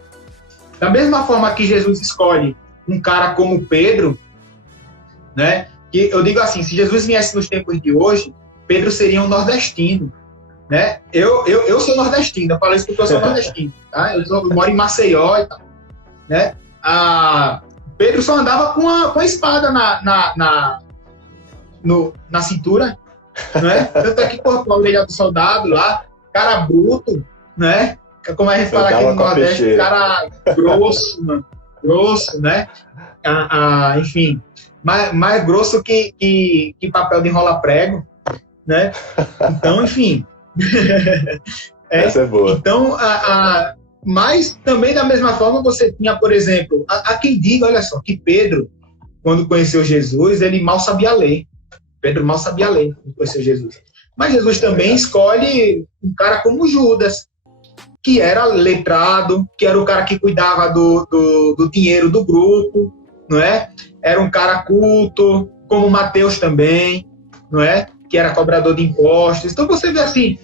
Da mesma forma que Jesus escolhe um cara como Pedro, né? Que eu digo assim, se Jesus viesse nos tempos de hoje, Pedro seria um nordestino, né? Eu sou nordestino, eu falo isso porque eu sou nordestino, tá? Eu moro em Maceió e tal, né? Pedro só andava com a espada na cintura, né? Tanto é que cortou a orelha do soldado lá, cara bruto, né? Como a gente fala aqui no Nordeste, cara grosso, mano. Grosso, né? Enfim, mais grosso que papel de enrolar prego, né? Então, enfim. Essa é boa. Então, mas também da mesma forma você tinha, por exemplo, há quem diga, olha só, que Pedro, quando conheceu Jesus, ele mal sabia ler. Pedro mal sabia ler quando conheceu Jesus. Mas Jesus também escolhe um cara como Judas, que era letrado, que era o cara que cuidava do dinheiro do grupo, não é? Era um cara culto, como Mateus também, não é? Que era cobrador de impostos. Então você vê assim,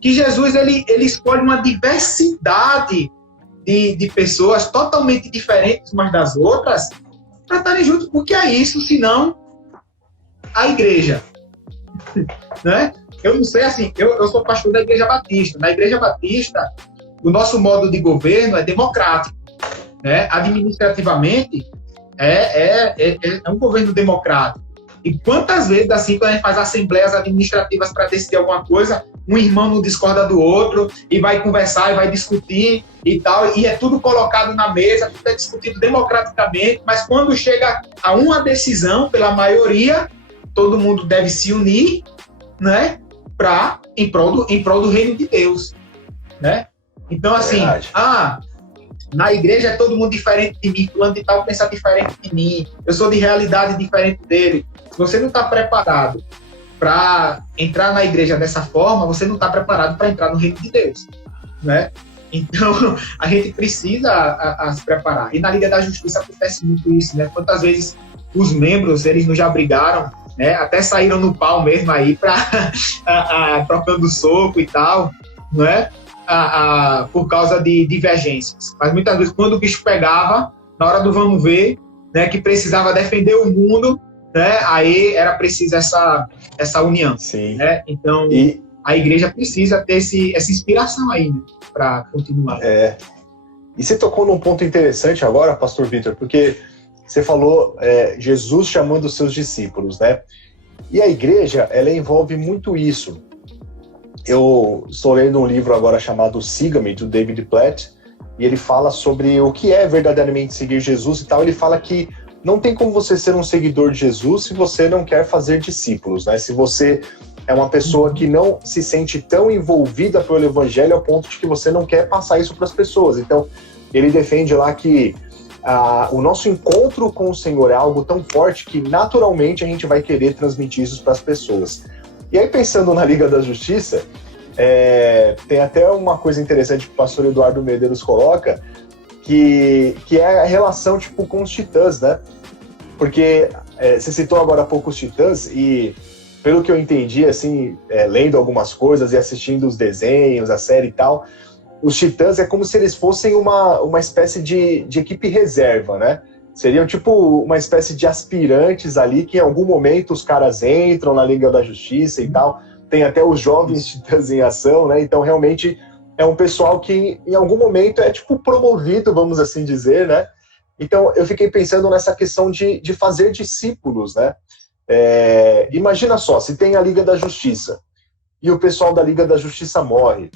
que Jesus ele escolhe uma diversidade de pessoas totalmente diferentes umas das outras para estarem juntos, porque é isso, senão a igreja, né? Eu não sei, assim, eu sou pastor da Igreja Batista. Na Igreja Batista, o nosso modo de governo é democrático, né? Administrativamente, é um governo democrático. E quantas vezes, assim, quando a gente faz assembleias administrativas para decidir alguma coisa, um irmão não discorda do outro e vai conversar e vai discutir e tal, e é tudo colocado na mesa, tudo é discutido democraticamente, mas quando chega a uma decisão pela maioria, todo mundo deve se unir, né, em prol do reino de Deus, né? Então, assim, na igreja é todo mundo diferente de mim, fulano de tal pensa diferente de mim, eu sou de realidade diferente dele. Se você não está preparado para entrar na igreja dessa forma, você não está preparado para entrar no reino de Deus, né? Então, a gente precisa se preparar. E na Liga da Justiça acontece muito isso, né? Quantas vezes os membros, eles não já brigaram, né? Até saíram no pau mesmo aí, trocando soco e tal, não é? Por causa de divergências. Mas muitas vezes, quando o bicho pegava, na hora do vamos ver, né, que precisava defender o mundo, né, aí era preciso essa união. Sim. Né? Então, a igreja precisa ter essa inspiração aí, né, para continuar. E você tocou num ponto interessante agora, pastor Vitor, porque você falou Jesus chamando os seus discípulos, né? E a igreja, ela envolve muito isso. Eu estou lendo um livro agora chamado Siga-me, do David Platt, e ele fala sobre o que é verdadeiramente seguir Jesus e tal. Ele fala que não tem como você ser um seguidor de Jesus se você não quer fazer discípulos, né? Se você é uma pessoa que não se sente tão envolvida pelo evangelho ao ponto de que você não quer passar isso para as pessoas. Então, ele defende lá que o nosso encontro com o Senhor é algo tão forte que naturalmente a gente vai querer transmitir isso para as pessoas. E aí, pensando na Liga da Justiça, tem até uma coisa interessante que o pastor Eduardo Medeiros coloca, que é a relação tipo, com os Titãs, né? Porque você citou agora há pouco os Titãs e, pelo que eu entendi, assim, lendo algumas coisas e assistindo os desenhos, a série e tal, os Titãs é como se eles fossem uma espécie de equipe reserva, né? Seriam tipo uma espécie de aspirantes ali que em algum momento os caras entram na Liga da Justiça e tal. Tem até os jovens Titãs em ação, né? Então realmente é um pessoal que em algum momento é tipo promovido, vamos assim dizer, né? Então eu fiquei pensando nessa questão de fazer discípulos, né? Imagina só, se tem a Liga da Justiça e o pessoal da Liga da Justiça morre,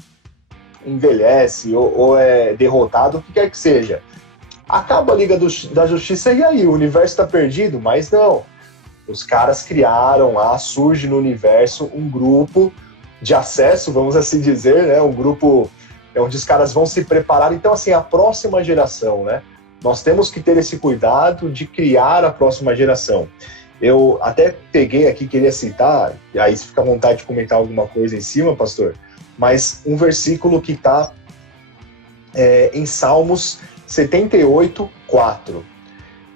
envelhece ou é derrotado, o que quer que seja. Acaba a Liga da Justiça e aí? O universo está perdido? Mas não. Os caras criaram lá, surge no universo um grupo de acesso, vamos assim dizer, né? Um grupo onde os caras vão se preparar. Então, assim, a próxima geração, né? Nós temos que ter esse cuidado de criar a próxima geração. Eu até peguei aqui, queria citar, aí se fica à vontade de comentar alguma coisa em cima, pastor, mas um versículo que está em Salmos 78, 4.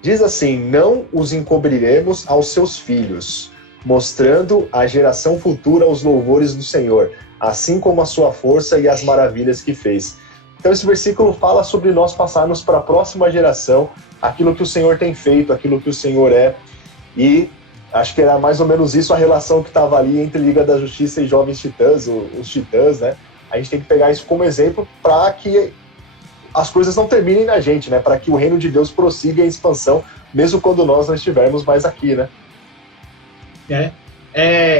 Diz assim: não os encobriremos aos seus filhos, mostrando à geração futura os louvores do Senhor, assim como a sua força e as maravilhas que fez. Então esse versículo fala sobre nós passarmos para a próxima geração aquilo que o Senhor tem feito, aquilo que o Senhor é. E Acho que era mais ou menos isso a relação que estava ali entre Liga da Justiça e Jovens Titãs, os Titãs, né? A gente tem que pegar isso como exemplo para que as coisas não terminem na gente, né? Para que o reino de Deus prossiga em expansão, mesmo quando nós não estivermos mais aqui, né?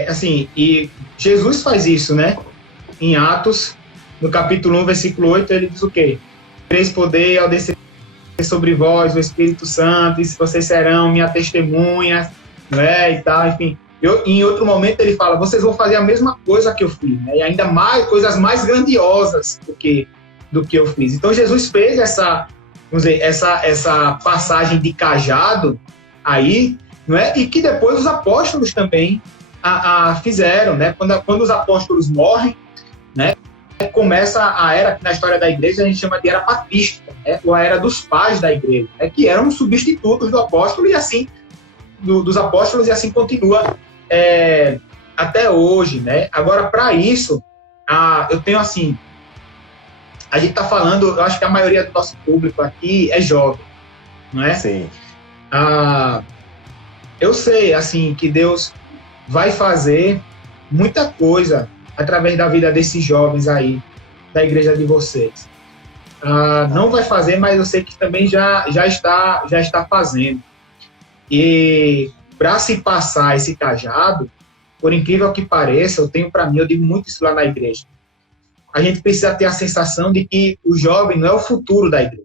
Assim, e Jesus faz isso, né? Em Atos, no capítulo 1, versículo 8, ele diz o quê? Tereis poder ao descer sobre vós o Espírito Santo, e vocês serão minhas testemunhas, né? E tal, enfim. Em outro momento ele fala, vocês vão fazer a mesma coisa que eu fiz, né? E ainda mais, coisas mais grandiosas do que eu fiz. Então Jesus fez essa passagem de cajado aí, não é? E que depois os apóstolos também fizeram, né? Quando os apóstolos morrem, né? Começa a era que na história da igreja a gente chama de era patrística, né? Ou a era dos pais da igreja, né? Que eram substitutos do apóstolo e assim dos apóstolos e assim continua até hoje, né? Agora, para isso, eu tenho assim, a gente está falando, eu acho que a maioria do nosso público aqui é jovem, não é? Sim. Eu sei, assim, que Deus vai fazer muita coisa através da vida desses jovens aí, da igreja de vocês. Não vai fazer, mas eu sei que também já está fazendo. E para se passar esse cajado, por incrível que pareça, eu tenho para mim, eu digo muito isso lá na igreja, a gente precisa ter a sensação de que o jovem não é o futuro da igreja.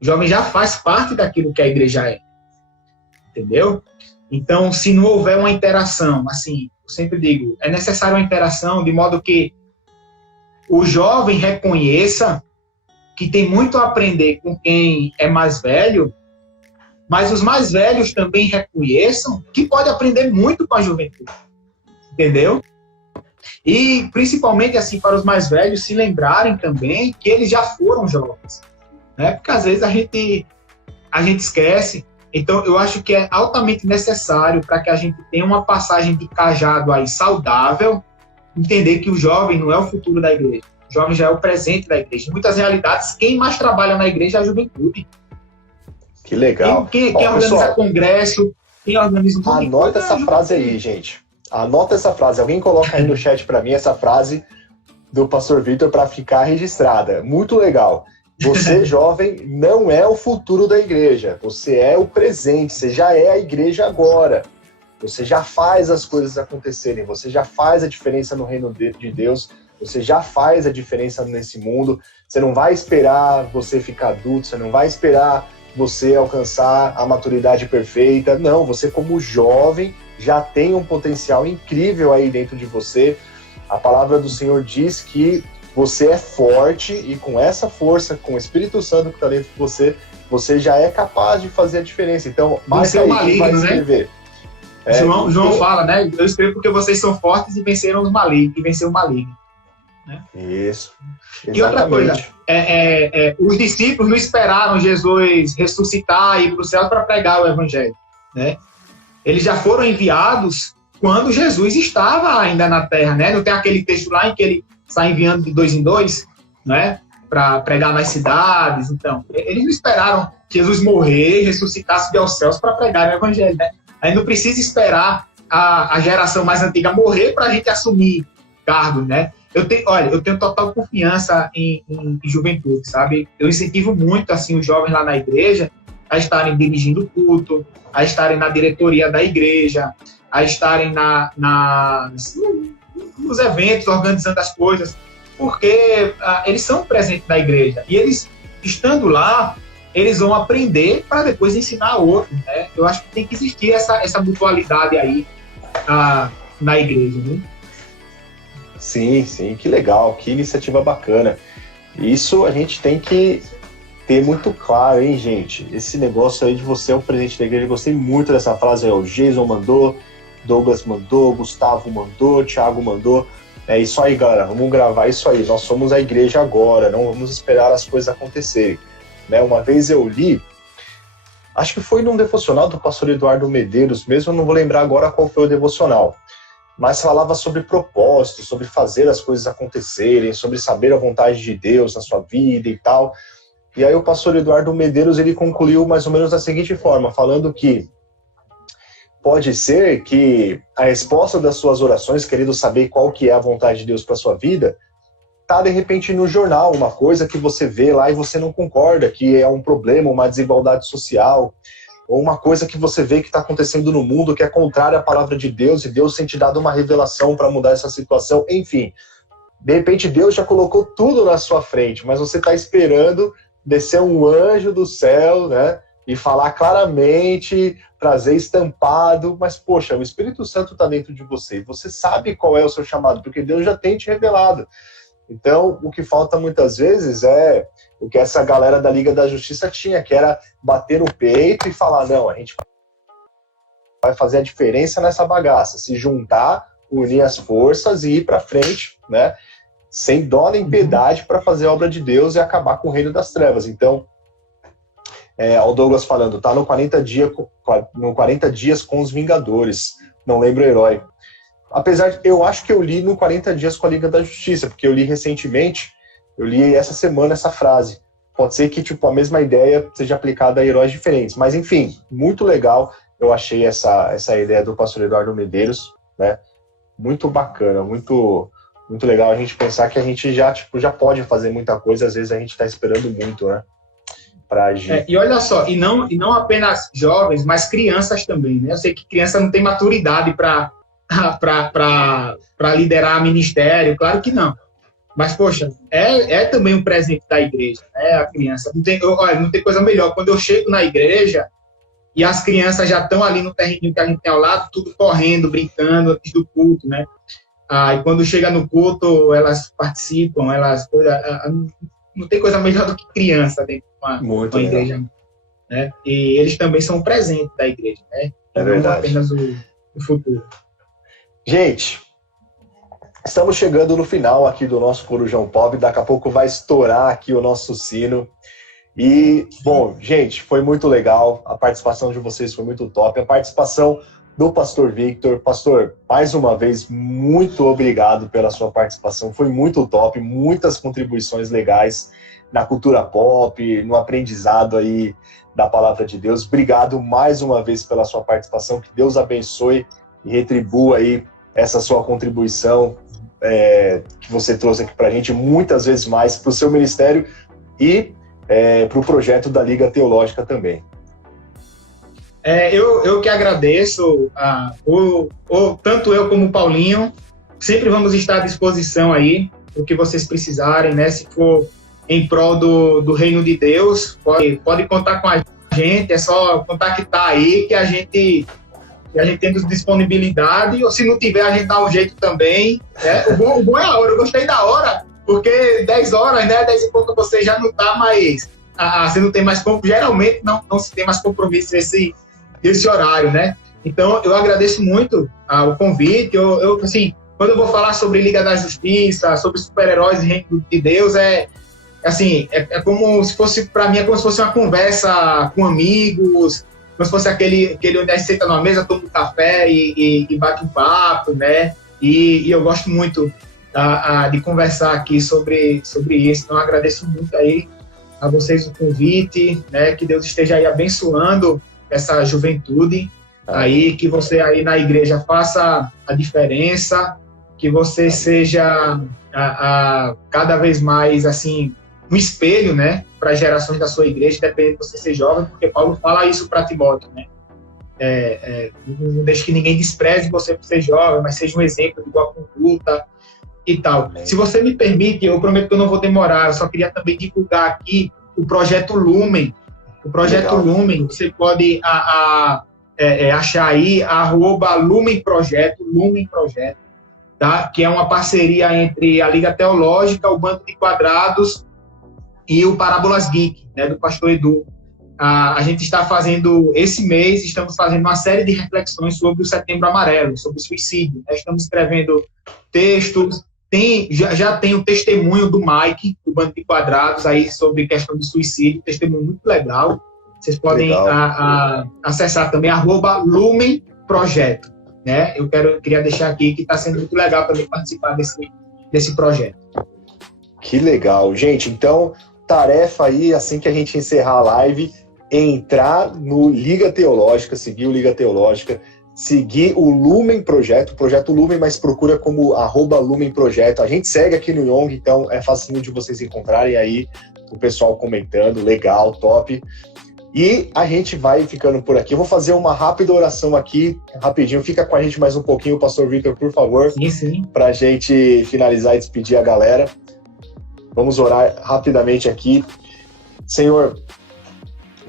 O jovem já faz parte daquilo que a igreja é. Entendeu? Então, se não houver uma interação, assim, eu sempre digo, é necessária uma interação de modo que o jovem reconheça que tem muito a aprender com quem é mais velho, mas os mais velhos também reconheçam que pode aprender muito com a juventude. Entendeu? E, principalmente, assim, para os mais velhos se lembrarem também que eles já foram jovens. Né? Porque, às vezes, a gente esquece. Então, eu acho que é altamente necessário para que a gente tenha uma passagem de cajado aí saudável, entender que o jovem não é o futuro da igreja. O jovem já é o presente da igreja. Em muitas realidades, quem mais trabalha na igreja é a juventude. Que legal. Quem organiza pessoal, congresso, quem organiza... Anota essa frase aí, gente. Anota essa frase. Alguém coloca aí no chat para mim essa frase do pastor Vitor para ficar registrada. Muito legal. Você, jovem, não é o futuro da igreja. Você é o presente. Você já é a igreja agora. Você já faz as coisas acontecerem. Você já faz a diferença no reino de Deus. Você já faz a diferença nesse mundo. Você não vai esperar você ficar adulto. Você não vai esperar você alcançar a maturidade perfeita. Não, você como jovem já tem um potencial incrível aí dentro de você. A palavra do Senhor diz que você é forte e com essa força, com o Espírito Santo que está dentro de você, você já é capaz de fazer a diferença. Então, mais aí quem vai escrever. Né? João fala, né? Eu escrevo porque vocês são fortes e venceram os malignos, e venceu o maligno. Né? Isso. Exatamente. E outra coisa, os discípulos não esperaram Jesus ressuscitar e ir para o céu para pregar o evangelho. Né? Eles já foram enviados quando Jesus estava ainda na terra. Né? Não tem aquele texto lá em que ele está enviando de 2 em 2, né, para pregar nas cidades. Então, eles não esperaram Jesus morrer, ressuscitar, subir aos céus para pregar o evangelho. Né? Aí não precisa esperar a geração mais antiga morrer para a gente assumir cargos, né? Eu tenho total confiança em juventude, sabe? Eu incentivo muito, assim, os jovens lá na igreja a estarem dirigindo o culto, a estarem na diretoria da igreja, a estarem nos eventos, organizando as coisas, porque eles são presentes da igreja. E eles, estando lá, eles vão aprender para depois ensinar a outros. Né? Eu acho que tem que existir essa mutualidade aí na igreja. Né? Sim, que legal, que iniciativa bacana. Isso a gente tem que ter muito claro, hein, gente? Esse negócio aí de você é o presente da igreja, eu gostei muito dessa frase aí, o Jason mandou, Douglas mandou, Gustavo mandou, Thiago mandou. É isso aí, galera, vamos gravar isso aí. Nós somos a igreja agora, não vamos esperar as coisas acontecerem. Né? Uma vez eu li, acho que foi num devocional do pastor Eduardo Medeiros, mesmo eu não vou lembrar agora qual foi o devocional, mas falava sobre propósito, sobre fazer as coisas acontecerem, sobre saber a vontade de Deus na sua vida e tal. E aí o pastor Eduardo Medeiros, ele concluiu mais ou menos da seguinte forma, falando que pode ser que a resposta das suas orações, querendo saber qual que é a vontade de Deus para sua vida, tá de repente no jornal, uma coisa que você vê lá e você não concorda, que é um problema, uma desigualdade social, ou uma coisa que você vê que está acontecendo no mundo que é contrária à palavra de Deus, e Deus tem te dado uma revelação para mudar essa situação, enfim. De repente Deus já colocou tudo na sua frente, mas você está esperando descer um anjo do céu, né? E falar claramente, trazer estampado, mas, poxa, o Espírito Santo está dentro de você, você sabe qual é o seu chamado, porque Deus já tem te revelado. Então, o que falta muitas vezes é o que essa galera da Liga da Justiça tinha, que era bater no peito e falar, não, a gente vai fazer a diferença nessa bagaça, se juntar, unir as forças e ir para frente, né? Sem dó nem piedade para fazer a obra de Deus e acabar com o reino das trevas. Então, o Douglas falando, tá no 40 dias com os Vingadores, não lembro o herói. Apesar de, eu acho que eu li no 40 dias com a Liga da Justiça, porque eu li recentemente, eu li essa semana essa frase. Pode ser que tipo, a mesma ideia seja aplicada a heróis diferentes, mas enfim, muito legal, eu achei essa ideia do pastor Eduardo Medeiros, né? Muito bacana, muito legal a gente pensar que a gente já pode fazer muita coisa, às vezes a gente está esperando muito, né? Para agir. E olha só, e não apenas jovens, mas crianças também, né? Eu sei que criança não tem maturidade para liderar ministério, claro que não. Mas, poxa, é também um presente da igreja, né? A criança. Não tem coisa melhor. Quando eu chego na igreja e as crianças já estão ali no terreno que a gente tem ao lado, tudo correndo, brincando antes do culto, né? E quando chega no culto, elas participam, não tem coisa melhor do que criança dentro de uma igreja. Né? E eles também são um presente da igreja, né? É verdade. Não apenas o futuro. Gente, estamos chegando no final aqui do nosso Corujão Pop, daqui a pouco vai estourar aqui o nosso sino. E, bom, gente, foi muito legal, a participação de vocês foi muito top, a participação do Pastor Victor. Pastor, mais uma vez, muito obrigado pela sua participação, foi muito top, muitas contribuições legais na cultura pop, no aprendizado aí da Palavra de Deus. Obrigado mais uma vez pela sua participação, que Deus abençoe e retribua aí essa sua contribuição que você trouxe aqui pra gente, muitas vezes mais para o seu ministério e para o projeto da Liga Teológica também. Eu que agradeço, tanto eu como o Paulinho, sempre vamos estar à disposição aí, o que vocês precisarem, né? Se for em prol do reino de Deus, pode contar com a gente, é só contactar aí que a gente tem disponibilidade, ou se não tiver, a gente dá um jeito também. Né? O bom é a hora, eu gostei da hora, porque 10 horas, né, 10 e pouco você já não está mais, você não tem mais, geralmente não se tem mais compromisso esse horário, né? Então, eu agradeço muito o convite, assim, quando eu vou falar sobre Liga da Justiça, sobre super-heróis e reino de Deus, assim, como se fosse, para mim, é como se fosse uma conversa com amigos, como se fosse aquele onde a gente senta numa mesa, toma um café e bate um papo, né? E eu gosto muito de conversar aqui sobre isso. Então, eu agradeço muito aí a vocês o convite, né? Que Deus esteja aí abençoando essa juventude, aí, que você aí na igreja faça a diferença, que você seja cada vez mais, assim, um espelho, né, para as gerações da sua igreja, dependendo de você ser jovem, porque Paulo fala isso para Timóteo, né? Não deixe que ninguém despreze você por ser jovem, mas seja um exemplo de boa conduta e tal. Amém. Se você me permite, eu prometo que eu não vou demorar, eu só queria também divulgar aqui o Projeto Lumen. O Projeto Lumen, você pode achar aí, @Lumen Projeto, tá? Que é uma parceria entre a Liga Teológica, o Banco de Quadrados e o Parábolas Geek, né, do pastor Edu. A gente está fazendo, esse mês, estamos fazendo uma série de reflexões sobre o Setembro Amarelo, sobre o suicídio. Né? Estamos escrevendo textos, já tem o testemunho do Mike, do Banco de Quadrados, aí sobre questão de suicídio, testemunho muito legal. Vocês podem acessar também, @Lumen Projeto. Né? Eu queria deixar aqui que está sendo muito legal também participar desse projeto. Que legal. Gente, então, tarefa aí, assim que a gente encerrar a live, entrar no Liga Teológica, seguir o Liga Teológica, seguir o Lumen Projeto, o Projeto Lumen, mas procura como @Lumen Projeto. A gente segue aqui no Yong, então é facinho de vocês encontrarem aí o pessoal comentando, legal, top. E a gente vai ficando por aqui. Eu vou fazer uma rápida oração aqui, rapidinho. Fica com a gente mais um pouquinho, Pastor Vitor, por favor. Sim. Para a gente finalizar e despedir a galera. Vamos orar rapidamente aqui. Senhor,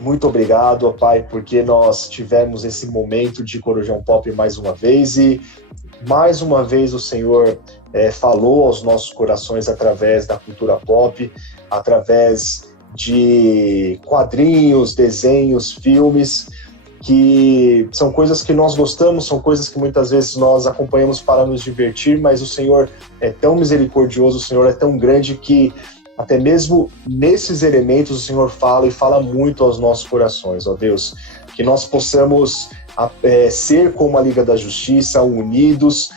muito obrigado, ó Pai, porque nós tivemos esse momento de Corujão Pop mais uma vez e mais uma vez o Senhor falou aos nossos corações através da cultura pop, através de quadrinhos, desenhos, filmes, que são coisas que nós gostamos, são coisas que muitas vezes nós acompanhamos para nos divertir, mas o Senhor é tão misericordioso, o Senhor é tão grande que até mesmo nesses elementos o Senhor fala e fala muito aos nossos corações, ó Deus, que nós possamos ser como a Liga da Justiça, unidos,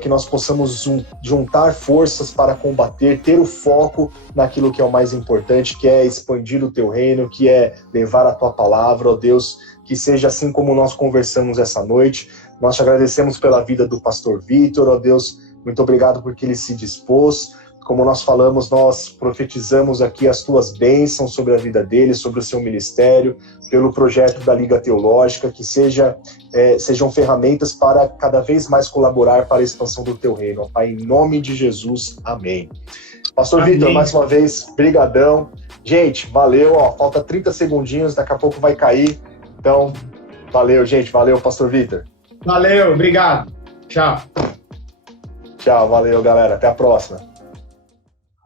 que nós possamos juntar forças para combater, ter o foco naquilo que é o mais importante, que é expandir o teu reino, que é levar a tua palavra, ó Deus, que seja assim como nós conversamos essa noite. Nós te agradecemos pela vida do pastor Vitor, ó Deus, muito obrigado porque ele se dispôs. Como nós falamos, nós profetizamos aqui as tuas bênçãos sobre a vida dele, sobre o seu ministério, pelo projeto da Liga Teológica, que sejam ferramentas para cada vez mais colaborar para a expansão do teu reino. Pai, em nome de Jesus, amém. Pastor Vitor, mais uma vez, brigadão. Gente, valeu, falta 30 segundinhos, daqui a pouco vai cair. Então, valeu, gente, valeu, Pastor Vitor. Valeu, obrigado. Tchau. Tchau, valeu, galera, até a próxima.